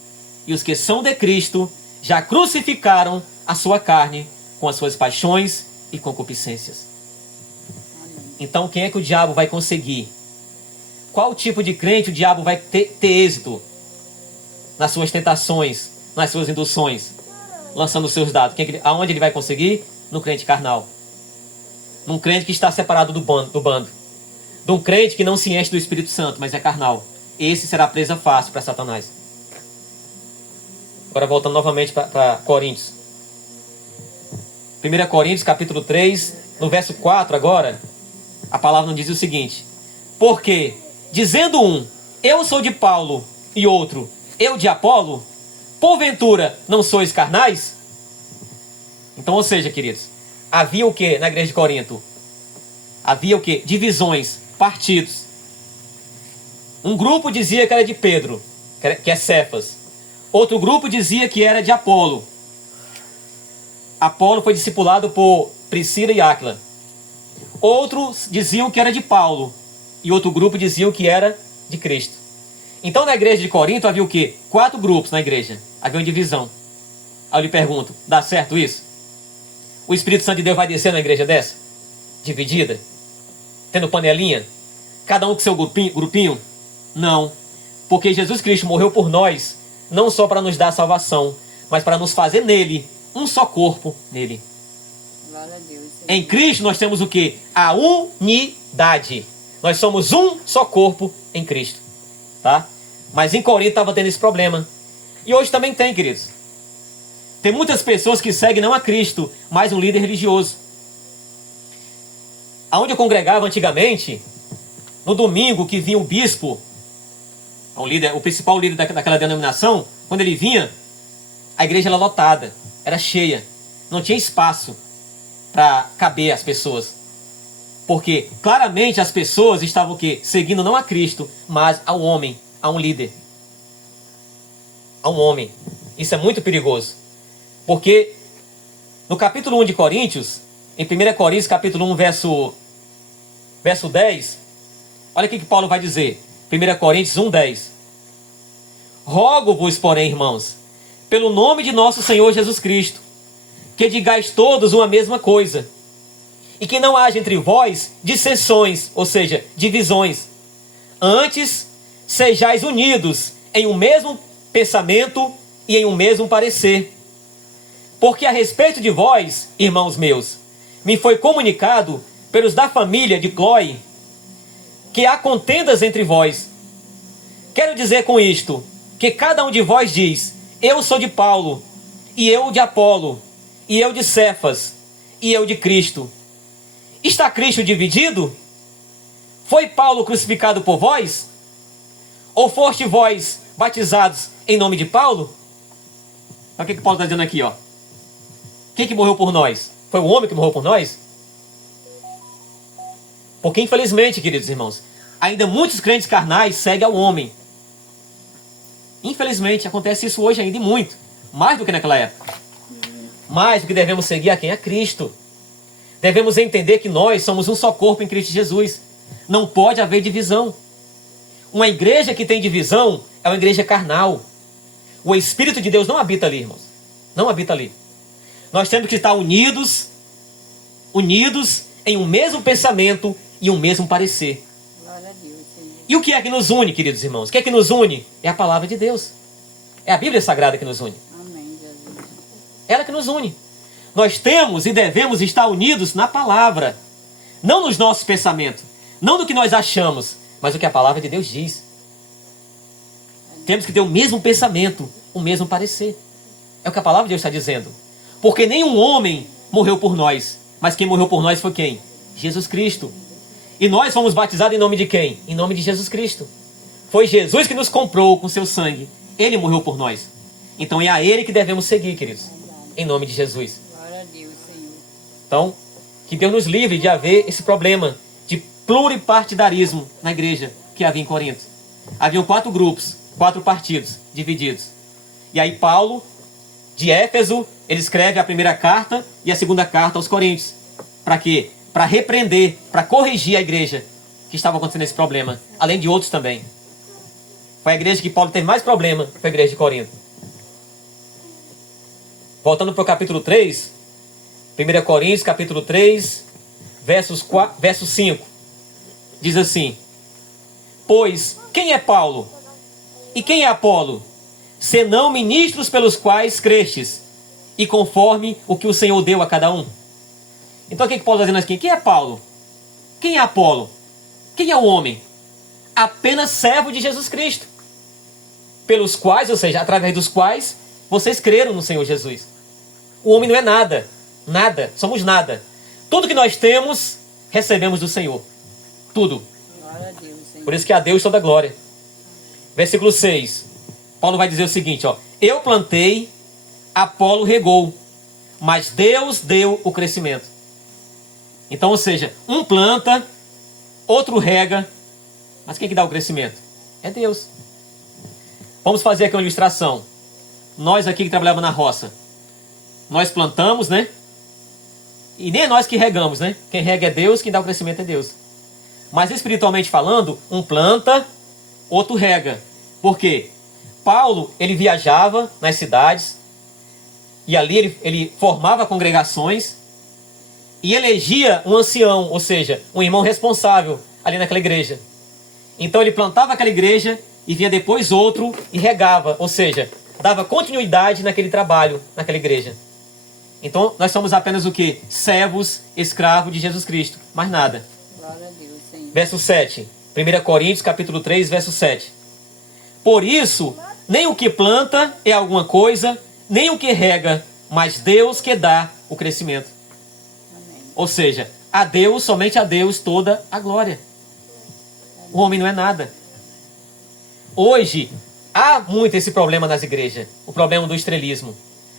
e os que são de Cristo já crucificaram a sua carne com as suas paixões e concupiscências. Amém. Então quem é que o diabo vai conseguir? Qual tipo de crente o diabo vai ter êxito nas suas tentações, nas suas induções, lançando os seus dados? Aonde ele vai conseguir? No crente carnal. Num crente que está separado do bando. De um crente que não se enche do Espírito Santo, mas é carnal. Esse será presa fácil para Satanás. Agora voltando novamente para Coríntios. 1 Coríntios capítulo 3, no verso 4 agora, a palavra nos diz o seguinte: porque, dizendo um, eu sou de Paulo, e outro, eu de Apolo, porventura não sois carnais? Então, ou seja, queridos, havia o que na igreja de Corinto? Havia o que? Divisões, partidos. Um grupo dizia que era de Pedro, que é Cefas. Outro grupo dizia que era de Apolo. Apolo foi discipulado por Priscila e Áquila. Outros diziam que era de Paulo. E outro grupo diziam que era de Cristo. Então na igreja de Corinto havia o quê? 4 grupos na igreja. Havia uma divisão. Aí eu lhe pergunto, dá certo isso? O Espírito Santo de Deus vai descer na igreja dessa? Dividida? Tendo panelinha? Cada um com seu grupinho? Não. Porque Jesus Cristo morreu por nós, não só para nos dar salvação, mas para nos fazer nele um só corpo nele. Glória a Deus, Senhor. Em Cristo nós temos o quê? A unidade. Nós somos um só corpo em Cristo. Tá? Mas em Corinto estava tendo esse problema. E hoje também tem, queridos. Tem muitas pessoas que seguem não a Cristo, mas um líder religioso. Aonde eu congregava antigamente, no domingo que vinha o bispo, o principal líder daquela denominação, quando ele vinha, a igreja era lotada, era cheia. Não tinha espaço para caber as pessoas. Porque claramente as pessoas estavam o quê? Seguindo não a Cristo, mas ao homem, a um líder. A um homem. Isso é muito perigoso. Porque no capítulo 1 de Coríntios, em 1 Coríntios capítulo 1, verso 10, olha o que Paulo vai dizer. 1 Coríntios 1, 10. Rogo-vos, porém, irmãos, pelo nome de nosso Senhor Jesus Cristo, que digais todos uma mesma coisa, e que não haja entre vós dissensões, ou seja, divisões. Antes, sejais unidos em um mesmo pensamento e em um mesmo parecer. Porque a respeito de vós, irmãos meus, me foi comunicado pelos da família de Cloe que há contendas entre vós. Quero dizer com isto que cada um de vós diz: eu sou de Paulo, e eu de Apolo, e eu de Cefas, e eu de Cristo. Está Cristo dividido? Foi Paulo crucificado por vós? Ou foste vós batizados em nome de Paulo? Olha o que Paulo está dizendo aqui, ó. Quem que morreu por nós? Foi o homem que morreu por nós? Porque infelizmente, queridos irmãos, ainda muitos crentes carnais seguem ao homem. Infelizmente, acontece isso hoje ainda e muito. Mais do que naquela época. Mas o que devemos seguir a quem? A Cristo. Devemos entender que nós somos um só corpo em Cristo Jesus. Não pode haver divisão. Uma igreja que tem divisão é uma igreja carnal. O Espírito de Deus não habita ali, irmãos. Não habita ali. Nós temos que estar unidos em um mesmo pensamento e um mesmo parecer. Glória a Deus, Senhor. E o que é que nos une, queridos irmãos? O que é que nos une? É a palavra de Deus. É a Bíblia Sagrada que nos une. Amém, Jesus. Ela que nos une. Nós temos e devemos estar unidos na palavra. Não nos nossos pensamentos. Não no que nós achamos, mas o que a palavra de Deus diz. Temos que ter o mesmo pensamento, o mesmo parecer. É o que a palavra de Deus está dizendo. Porque nenhum homem morreu por nós. Mas quem morreu por nós foi quem? Jesus Cristo. E nós fomos batizados em nome de quem? Em nome de Jesus Cristo. Foi Jesus que nos comprou com seu sangue. Ele morreu por nós. Então é a Ele que devemos seguir, queridos. Em nome de Jesus. Glória a Deus, Senhor. Então, que Deus nos livre de haver esse problema de pluripartidarismo na igreja que havia em Corinto. Haviam 4 grupos, 4 partidos divididos. E aí Paulo, de Éfeso, ele escreve a primeira carta e a segunda carta aos Coríntios. Para quê? Para repreender, para corrigir a igreja que estava acontecendo esse problema, além de outros também. Foi a igreja que Paulo teve mais problema, foi a igreja de Corinto. Voltando para o capítulo 3, 1 Coríntios, capítulo 3, verso 5. Diz assim: pois quem é Paulo? E quem é Apolo? Senão ministros pelos quais crestes, e conforme o que o Senhor deu a cada um. Então o que Paulo está dizendo aqui? Quem é Paulo? Quem é Apolo? Quem é o homem? Apenas servo de Jesus Cristo. Pelos quais, ou seja, através dos quais, vocês creram no Senhor Jesus. O homem não é nada. Nada. Somos nada. Tudo que nós temos, recebemos do Senhor. Tudo. Glória a Deus, Senhor. Por isso que a Deus toda a glória. Versículo 6. Paulo vai dizer o seguinte, ó. Eu plantei, Apolo regou, mas Deus deu o crescimento. Então, ou seja, um planta, outro rega, mas quem que dá o crescimento? É Deus. Vamos fazer aqui uma ilustração. Nós aqui que trabalhamos na roça, nós plantamos, né? E nem é nós que regamos, né? Quem rega é Deus, quem dá o crescimento é Deus. Mas espiritualmente falando, um planta, outro rega. Por quê? Paulo, ele viajava nas cidades, e ali ele formava congregações, e elegia um ancião, ou seja, um irmão responsável ali naquela igreja. Então ele plantava aquela igreja, e vinha depois outro e regava, ou seja, dava continuidade naquele trabalho, naquela igreja. Então nós somos apenas o quê? Servos, escravos de Jesus Cristo, mais nada. Glória a Deus, Senhor. Verso 7, 1 Coríntios capítulo 3, verso 7. Por isso, nem o que planta é alguma coisa, nem o que rega, mas Deus que dá o crescimento. Amém. Ou seja, a Deus, somente a Deus, toda a glória. O homem não é nada. Hoje, há muito esse problema nas igrejas. O problema do estrelismo.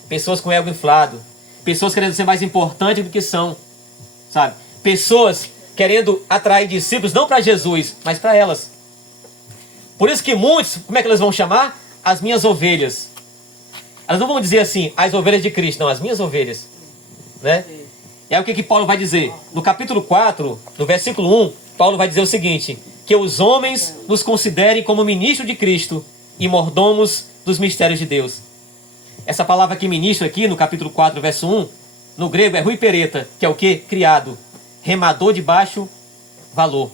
Pessoas com ego inflado. Pessoas querendo ser mais importantes do que são. Sabe? Pessoas querendo atrair discípulos, não para Jesus, mas para elas. Por isso que muitos, como é que elas vão chamar? As minhas ovelhas. Elas não vão dizer assim, as ovelhas de Cristo, não, as minhas ovelhas. Né? É o que Paulo vai dizer. No capítulo 4, no versículo 1, Paulo vai dizer o seguinte: que os homens nos considerem como ministros de Cristo e mordomos dos mistérios de Deus. Essa palavra que ministra aqui no capítulo 4, verso 1, no grego é huipereta, que é o quê? Criado. Remador de baixo valor.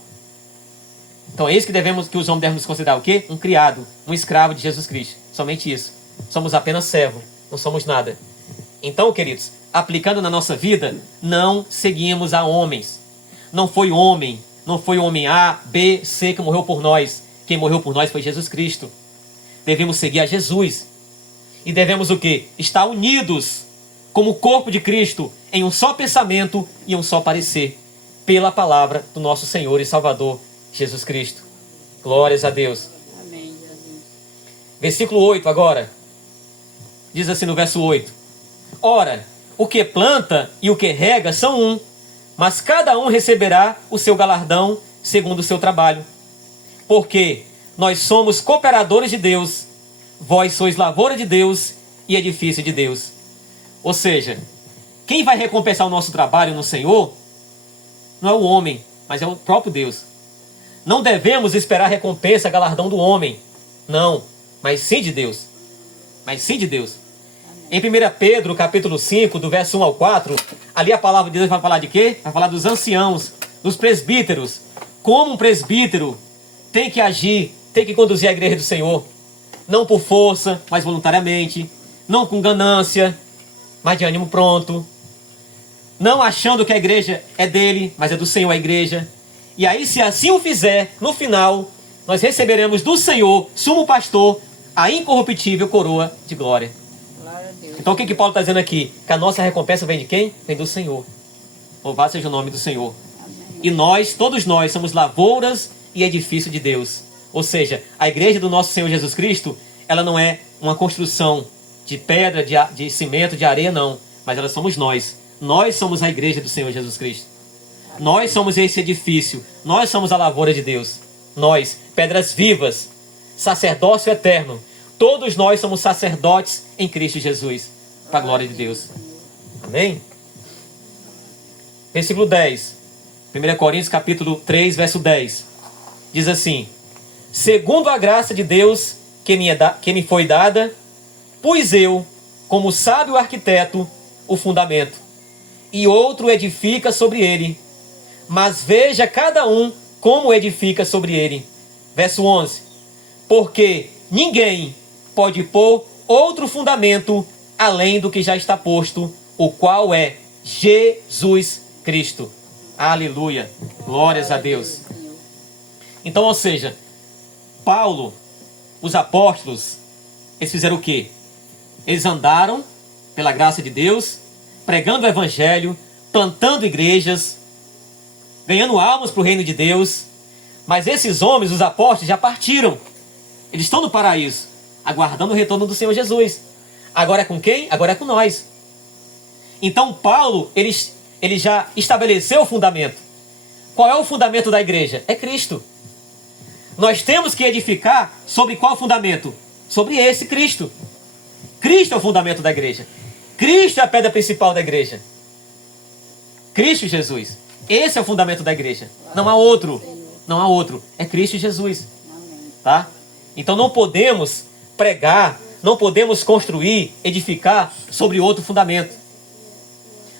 Então é isso que os homens devem nos considerar o quê? Um criado, um escravo de Jesus Cristo. Somente isso. Somos apenas servo, não somos nada. Então, queridos, aplicando na nossa vida, não seguimos a homens. Não foi homem A, B, C que morreu por nós. Quem morreu por nós foi Jesus Cristo. Devemos seguir a Jesus. E devemos o quê? Estar unidos como corpo de Cristo em um só pensamento e um só parecer, pela palavra do nosso Senhor e Salvador Jesus Cristo. Glórias a Deus. Amém, Jesus. Versículo 8 agora. Diz assim no verso 8. Ora, o que planta e o que rega são um, mas cada um receberá o seu galardão segundo o seu trabalho. Porque nós somos cooperadores de Deus, vós sois lavoura de Deus e edifício de Deus. Ou seja, quem vai recompensar o nosso trabalho no Senhor não é o homem, mas é o próprio Deus. Não devemos esperar recompensa, galardão do homem. Não, mas sim de Deus. Mas sim de Deus. Em 1 Pedro, capítulo 5, do verso 1 ao 4, ali a palavra de Deus vai falar de quê? Vai falar dos anciãos, dos presbíteros. Como um presbítero tem que agir, tem que conduzir a igreja do Senhor. Não por força, mas voluntariamente. Não com ganância, mas de ânimo pronto. Não achando que a igreja é dele, mas é do Senhor a igreja. E aí, se assim o fizer, no final, nós receberemos do Senhor, sumo pastor, a incorruptível coroa de glória. Glória a Deus. Então o que Paulo está dizendo aqui? Que a nossa recompensa vem de quem? Vem do Senhor. Louvado seja o nome do Senhor. Amém. E nós, todos nós, somos lavouras e edifício de Deus. Ou seja, a igreja do nosso Senhor Jesus Cristo, ela não é uma construção de pedra, de cimento, de areia, não. Mas ela somos nós. Nós somos a igreja do Senhor Jesus Cristo. Nós somos esse edifício. Nós somos a lavoura de Deus. Nós, pedras vivas, sacerdócio eterno. Todos nós somos sacerdotes em Cristo Jesus. Para a glória de Deus. Amém? Versículo 10. 1 Coríntios capítulo 3, verso 10. Diz assim: segundo a graça de Deus que me foi dada, pus eu, como sábio arquiteto, o fundamento, e outro edifica sobre ele. Mas veja cada um como edifica sobre ele. Verso 11. Porque ninguém pode pôr outro fundamento além do que já está posto, o qual é Jesus Cristo. Aleluia. Glórias a Deus. Senhor. Então, ou seja, Paulo, os apóstolos, eles fizeram o quê? Eles andaram, pela graça de Deus, pregando o evangelho, plantando igrejas, ganhando almas para o reino de Deus. Mas esses homens, os apóstolos, já partiram. Eles estão no paraíso, aguardando o retorno do Senhor Jesus. Agora é com quem? Agora é com nós. Então Paulo, ele já estabeleceu o fundamento. Qual é o fundamento da igreja? É Cristo. Nós temos que edificar sobre qual fundamento? Sobre esse Cristo. Cristo é o fundamento da igreja. Cristo é a pedra principal da igreja. Cristo Jesus. Esse é o fundamento da igreja. Não há outro. Não há outro. É Cristo Jesus. Amém. Tá? Então não podemos pregar, não podemos construir, edificar sobre outro fundamento.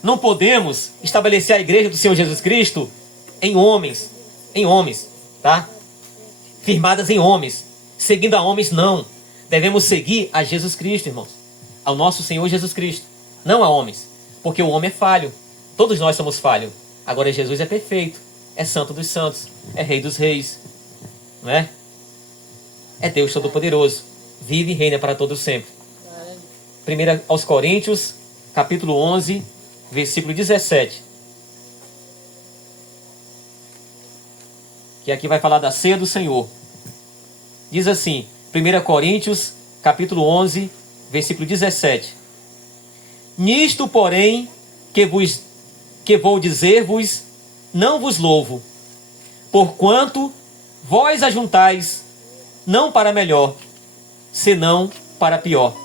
Não podemos estabelecer a igreja do Senhor Jesus Cristo em homens, tá? Firmadas em homens, seguindo a homens, não. Devemos seguir a Jesus Cristo, irmãos, ao nosso Senhor Jesus Cristo, não a homens, porque o homem é falho, todos nós somos falhos. Agora Jesus é perfeito, é santo dos santos, é rei dos reis, não é? É Deus Todo-Poderoso, vive e reina para todos sempre. Glória a 1 aos Coríntios, capítulo 11, versículo 17. Que aqui vai falar da ceia do Senhor. Diz assim, 1 Coríntios, capítulo 11, versículo 17. Nisto, porém, que vou dizer-vos, não vos louvo, porquanto vós ajuntais, não para melhor, senão para pior.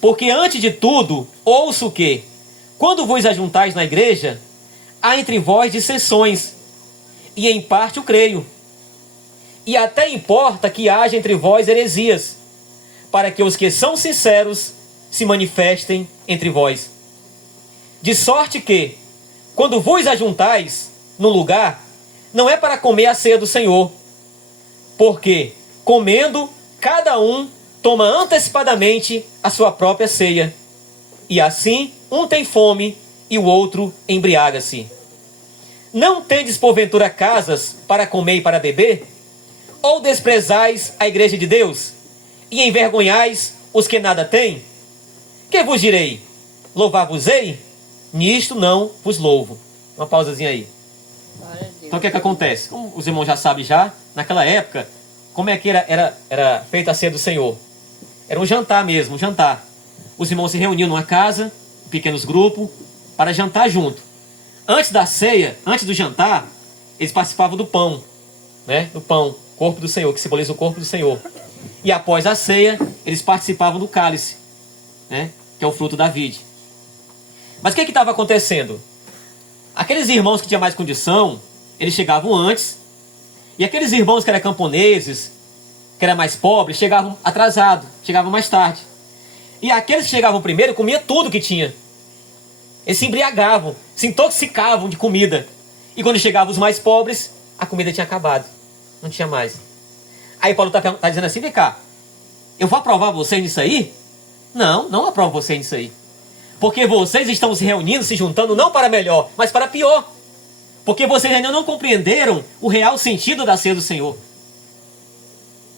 Porque antes de tudo, ouço que, quando vos ajuntais na igreja, há entre vós dissensões, e em parte o creio. E até importa que haja entre vós heresias, para que os que são sinceros se manifestem entre vós. De sorte que, quando vos ajuntais num lugar, não é para comer a ceia do Senhor, porque, comendo, cada um toma antecipadamente a sua própria ceia, e assim um tem fome e o outro embriaga-se. Não tendes porventura casas para comer e para beber? Ou desprezais a igreja de Deus, e envergonhais os que nada têm? Que vos direi? Louvar-vos-ei? Nisto não vos louvo. Uma pausazinha aí. Glória a Deus. Então o que é que acontece? Como os irmãos já sabem naquela época, como é que era feita a ceia do Senhor? Era um jantar mesmo, um jantar. Os irmãos se reuniam numa casa, em pequenos grupos, para jantar junto. Antes da ceia, antes do jantar, eles participavam do pão, né? Do pão, corpo do Senhor, que simboliza o corpo do Senhor. E após a ceia, eles participavam do cálice, né? Que é o fruto da vide. Mas o que estava acontecendo? Aqueles irmãos que tinham mais condição, eles chegavam antes, e aqueles irmãos que eram camponeses, que eram mais pobres, chegavam atrasados, chegavam mais tarde. E aqueles que chegavam primeiro comiam tudo que tinha. Eles se embriagavam, se intoxicavam de comida. E quando chegavam os mais pobres, a comida tinha acabado. Não tinha mais. Aí Paulo está dizendo assim, vem cá, eu vou aprovar vocês nisso aí? Não aprovo vocês nisso aí. Porque vocês estão se reunindo, se juntando, não para melhor, mas para pior. Porque vocês ainda não compreenderam o real sentido da ceia do Senhor.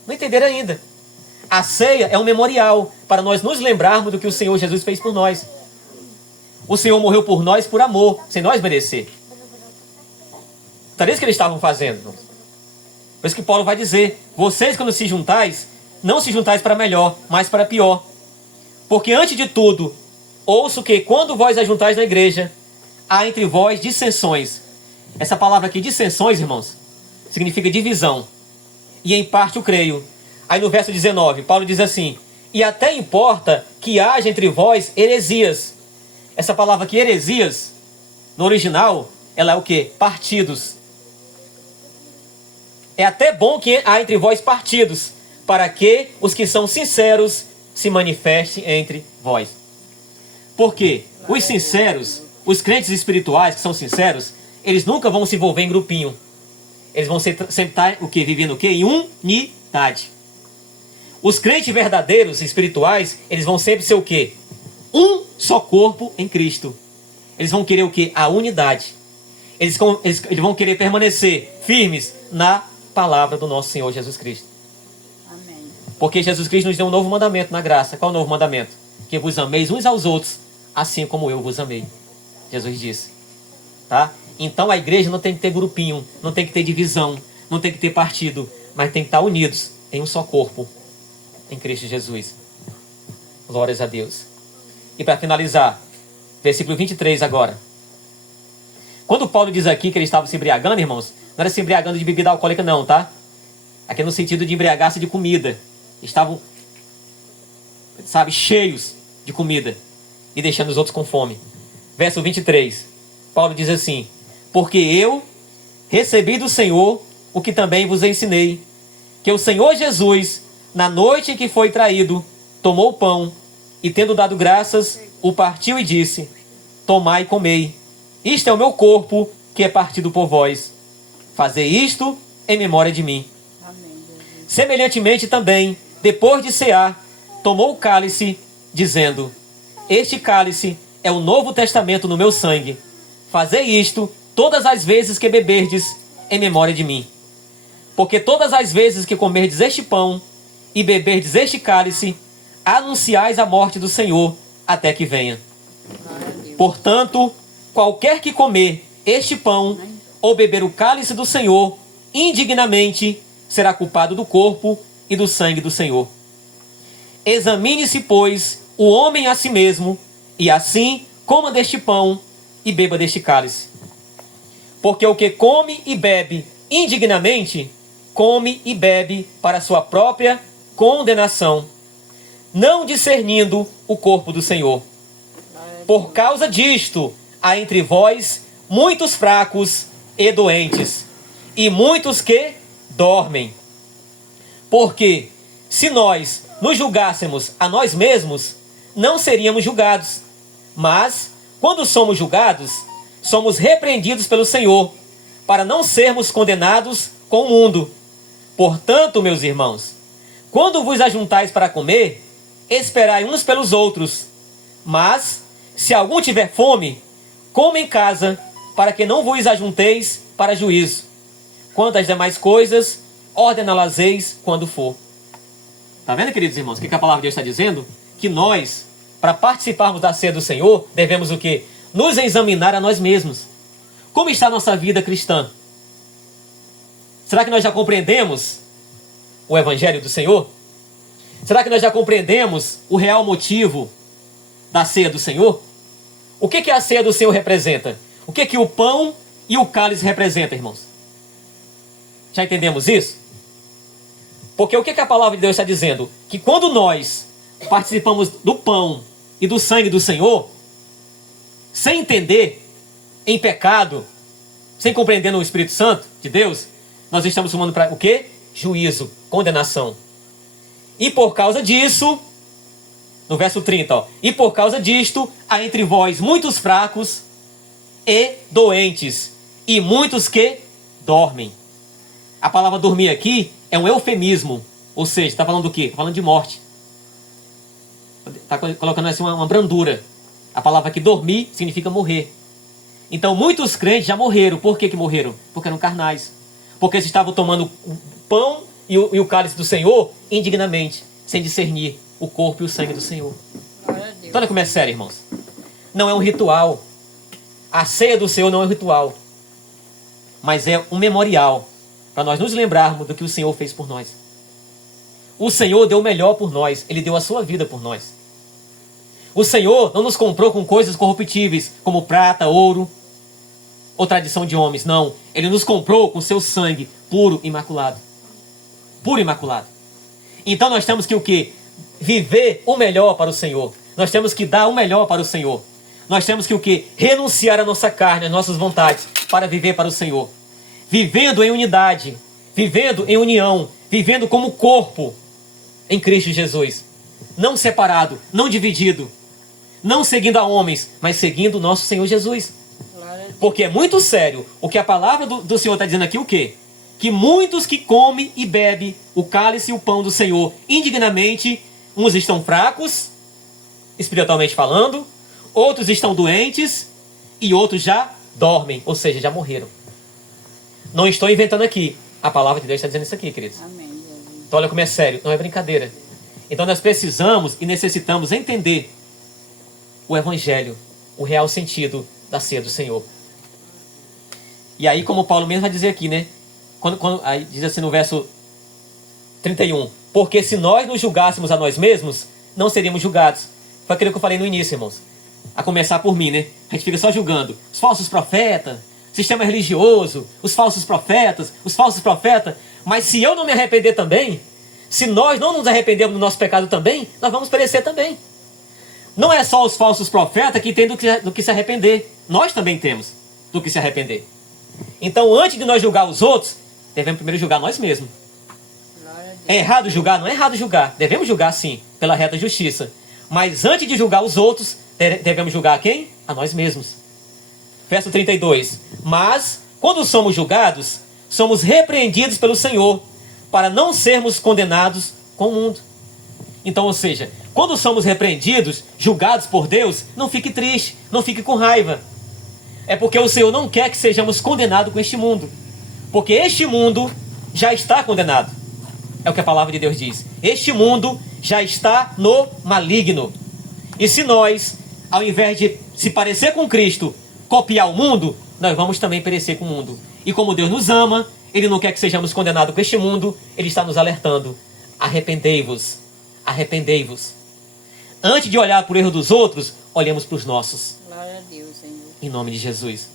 Não entenderam ainda. A ceia é um memorial para nós nos lembrarmos do que o Senhor Jesus fez por nós. O Senhor morreu por nós por amor, sem nós merecer. Então é isso que eles estavam fazendo. Por isso que Paulo vai dizer, vocês quando se juntais, não se juntais para melhor, mas para pior. Porque antes de tudo, ouço que quando vós ajuntais na igreja, há entre vós dissensões. Essa palavra aqui, dissensões, irmãos, significa divisão. E em parte eu creio. Aí no verso 19, Paulo diz assim, e até importa que haja entre vós heresias. Essa palavra aqui, heresias, no original, ela é o quê? Partidos. É até bom que há entre vós partidos, para que os que são sinceros se manifestem entre vós. Porque os sinceros, os crentes espirituais que são sinceros, eles nunca vão se envolver em grupinho. Eles vão sempre estar o quê? Vivendo o quê? Em unidade. Os crentes verdadeiros espirituais, eles vão sempre ser o quê? Um só corpo em Cristo. Eles vão querer o quê? A unidade. Eles vão querer permanecer firmes na palavra do nosso Senhor Jesus Cristo. Amém. Porque Jesus Cristo nos deu um novo mandamento na graça. Qual é o novo mandamento? Que vos ameis uns aos outros, assim como eu vos amei. Jesus disse. Tá? Então a igreja não tem que ter grupinho, não tem que ter divisão, não tem que ter partido, mas tem que estar unidos em um só corpo, em Cristo Jesus. Glórias a Deus. E para finalizar, versículo 23 agora. Quando Paulo diz aqui que eles estavam se embriagando, irmãos, não era se embriagando de bebida alcoólica não, tá? Aqui é no sentido de embriagar-se de comida. Estavam, sabe, cheios de comida e deixando os outros com fome. Verso 23, Paulo diz assim, porque eu recebi do Senhor o que também vos ensinei, que o Senhor Jesus, na noite em que foi traído, tomou o pão e, tendo dado graças, o partiu e disse, tomai e comei, isto é o meu corpo que é partido por vós. Fazei isto em memória de mim. Amém, Jesus. Semelhantemente também, depois de cear, tomou o cálice, dizendo, este cálice é o novo testamento no meu sangue. Fazei isto todas as vezes que beberdes em memória de mim. Porque todas as vezes que comerdes este pão e beberdes este cálice, anunciais a morte do Senhor até que venha. Glória a Deus. Portanto, qualquer que comer este pão ou beber o cálice do Senhor indignamente será culpado do corpo e do sangue do Senhor. Examine-se, pois, o homem a si mesmo, e assim coma deste pão e beba deste cálice. Porque o que come e bebe indignamente, come e bebe para sua própria condenação, não discernindo o corpo do Senhor. Por causa disto, há entre vós muitos fracos e doentes, e muitos que dormem. Porque, se nós nos julgássemos a nós mesmos, não seríamos julgados. Mas, quando somos julgados, somos repreendidos pelo Senhor, para não sermos condenados com o mundo. Portanto, meus irmãos, quando vos ajuntais para comer, esperai uns pelos outros. Mas, se algum tiver fome, coma em casa, para que não vos ajunteis para juízo. Quanto às demais coisas, ordená-las-eis quando for. Tá vendo, queridos irmãos, o que a palavra de Deus está dizendo? Que nós, para participarmos da ceia do Senhor, devemos o quê? Nos examinar a nós mesmos. Como está a nossa vida cristã? Será que nós já compreendemos o Evangelho do Senhor? Será que nós já compreendemos o real motivo da ceia do Senhor? O que a ceia do Senhor representa? O que o pão e o cálice representam, irmãos? Já entendemos isso? Porque o que a palavra de Deus está dizendo? Que quando nós participamos do pão e do sangue do Senhor, sem entender, em pecado, sem compreender no Espírito Santo de Deus, nós estamos tomando para o quê? Juízo, condenação. E por causa disso, no verso 30, ó, e por causa disto, há entre vós muitos fracos e doentes, e muitos que dormem. A palavra dormir aqui é um eufemismo, ou seja, está falando do quê? Está falando de morte. Está colocando assim uma brandura. A palavra aqui, dormir, significa morrer. Então, muitos crentes já morreram. Por que morreram? Porque eram carnais. Porque eles estavam tomando o pão e o cálice do Senhor indignamente, sem discernir o corpo e o sangue do Senhor. Então, olha como é sério, irmãos. Não é um ritual. A ceia do Senhor não é um ritual, mas é um memorial, para nós nos lembrarmos do que o Senhor fez por nós. O Senhor deu o melhor por nós. Ele deu a sua vida por nós. O Senhor não nos comprou com coisas corruptíveis, como prata, ouro, ou tradição de homens. Não. Ele nos comprou com seu sangue puro, imaculado. Puro, imaculado. Então nós temos que o quê? Viver o melhor para o Senhor. Nós temos que dar o melhor para o Senhor. Nós temos que o quê? Renunciar à nossa carne, às nossas vontades, para viver para o Senhor. Vivendo em unidade, vivendo em união, vivendo como corpo em Cristo Jesus. Não separado, não dividido, não seguindo a homens, mas seguindo o nosso Senhor Jesus. Porque é muito sério o que a palavra do Senhor está dizendo aqui, o quê? Que muitos que comem e bebem o cálice e o pão do Senhor indignamente, uns estão fracos, espiritualmente falando, outros estão doentes e outros já dormem, ou seja, já morreram. Não estou inventando aqui. A palavra de Deus está dizendo isso aqui, queridos. Amém, Jesus. Então olha como é sério, não é brincadeira. Então nós precisamos e necessitamos entender o Evangelho, o real sentido da ceia do Senhor. E aí, como Paulo mesmo vai dizer aqui, né? Aí diz assim no verso 31. Porque se nós nos julgássemos a nós mesmos, não seríamos julgados. Foi aquilo que eu falei no início, irmãos. A começar por mim, né? A gente fica só julgando os falsos profetas, sistema religioso, os falsos profetas. Mas se eu não me arrepender também, se nós não nos arrependermos do nosso pecado também, nós vamos perecer também. Não é só os falsos profetas que têm do que se arrepender. Nós também temos do que se arrepender. Então, antes de nós julgar os outros, devemos primeiro julgar nós mesmos. É errado julgar? Não é errado julgar. Devemos julgar, sim, pela reta justiça. Mas antes de julgar os outros, devemos julgar a quem? A nós mesmos. Verso 32. Mas, quando somos julgados, somos repreendidos pelo Senhor, para não sermos condenados com o mundo. Então, ou seja, quando somos repreendidos, julgados por Deus, não fique triste, não fique com raiva. É porque o Senhor não quer que sejamos condenados com este mundo. Porque este mundo já está condenado. É o que a palavra de Deus diz. Este mundo já está no maligno. E se nós, ao invés de se parecer com Cristo, copiar o mundo, nós vamos também perecer com o mundo. E como Deus nos ama, Ele não quer que sejamos condenados com este mundo, Ele está nos alertando. Arrependei-vos. Arrependei-vos. Antes de olhar para o erro dos outros, olhemos para os nossos. Glória a Deus, Senhor. Em nome de Jesus.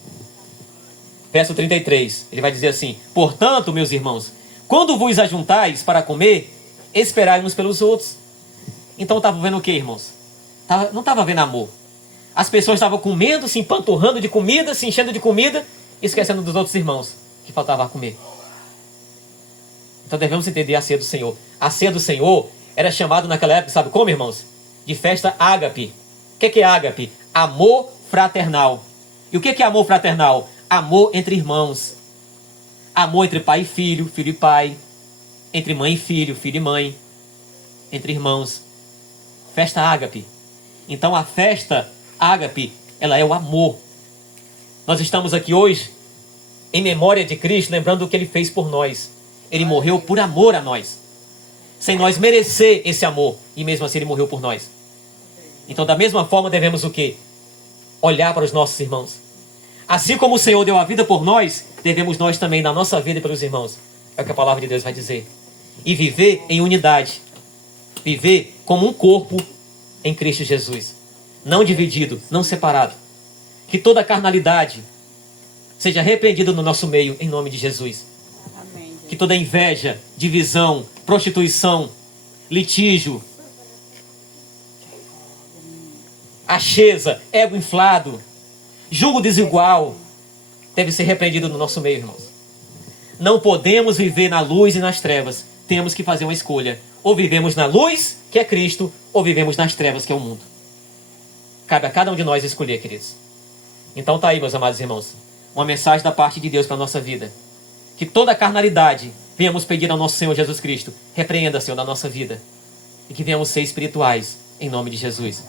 Verso 33, ele vai dizer assim: portanto, meus irmãos, quando vos ajuntais para comer, esperai uns pelos outros. Então estava vendo o que, irmãos? Não estava vendo amor. As pessoas estavam comendo, se empanturrando de comida, se enchendo de comida, esquecendo dos outros irmãos que faltava comer. Então devemos entender a ceia do Senhor. A ceia do Senhor era chamada naquela época, sabe como, irmãos? de festa ágape. O que é ágape? Amor fraternal. E o que é amor fraternal? Amor entre irmãos. Amor entre pai e filho, filho e pai. Entre mãe e filho, filho e mãe. Entre irmãos. Festa ágape. Então a festa ágape, ela é o amor. Nós estamos aqui hoje em memória de Cristo, lembrando do que Ele fez por nós. Ele morreu por amor a nós. Sem nós merecer esse amor. E mesmo assim Ele morreu por nós. Então da mesma forma devemos o quê? Olhar para os nossos irmãos. Assim como o Senhor deu a vida por nós, devemos nós também dar nossa vida pelos irmãos. É o que a palavra de Deus vai dizer. E viver em unidade. Viver como um corpo em Cristo Jesus. Não dividido, não separado. Que toda carnalidade seja repreendida no nosso meio, em nome de Jesus. Amém. Que toda inveja, divisão, prostituição, litígio, acheza, ego inflado, julgo desigual, deve ser repreendido no nosso meio, irmãos. Não podemos viver na luz e nas trevas. Temos que fazer uma escolha. Ou vivemos na luz, que é Cristo, ou vivemos nas trevas, que é o mundo. Cabe a cada um de nós escolher, queridos. Então tá aí, meus amados irmãos. Uma mensagem da parte de Deus para a nossa vida. Que toda carnalidade venhamos pedir ao nosso Senhor Jesus Cristo. Repreenda, Senhor, da nossa vida. E que venhamos ser espirituais, em nome de Jesus.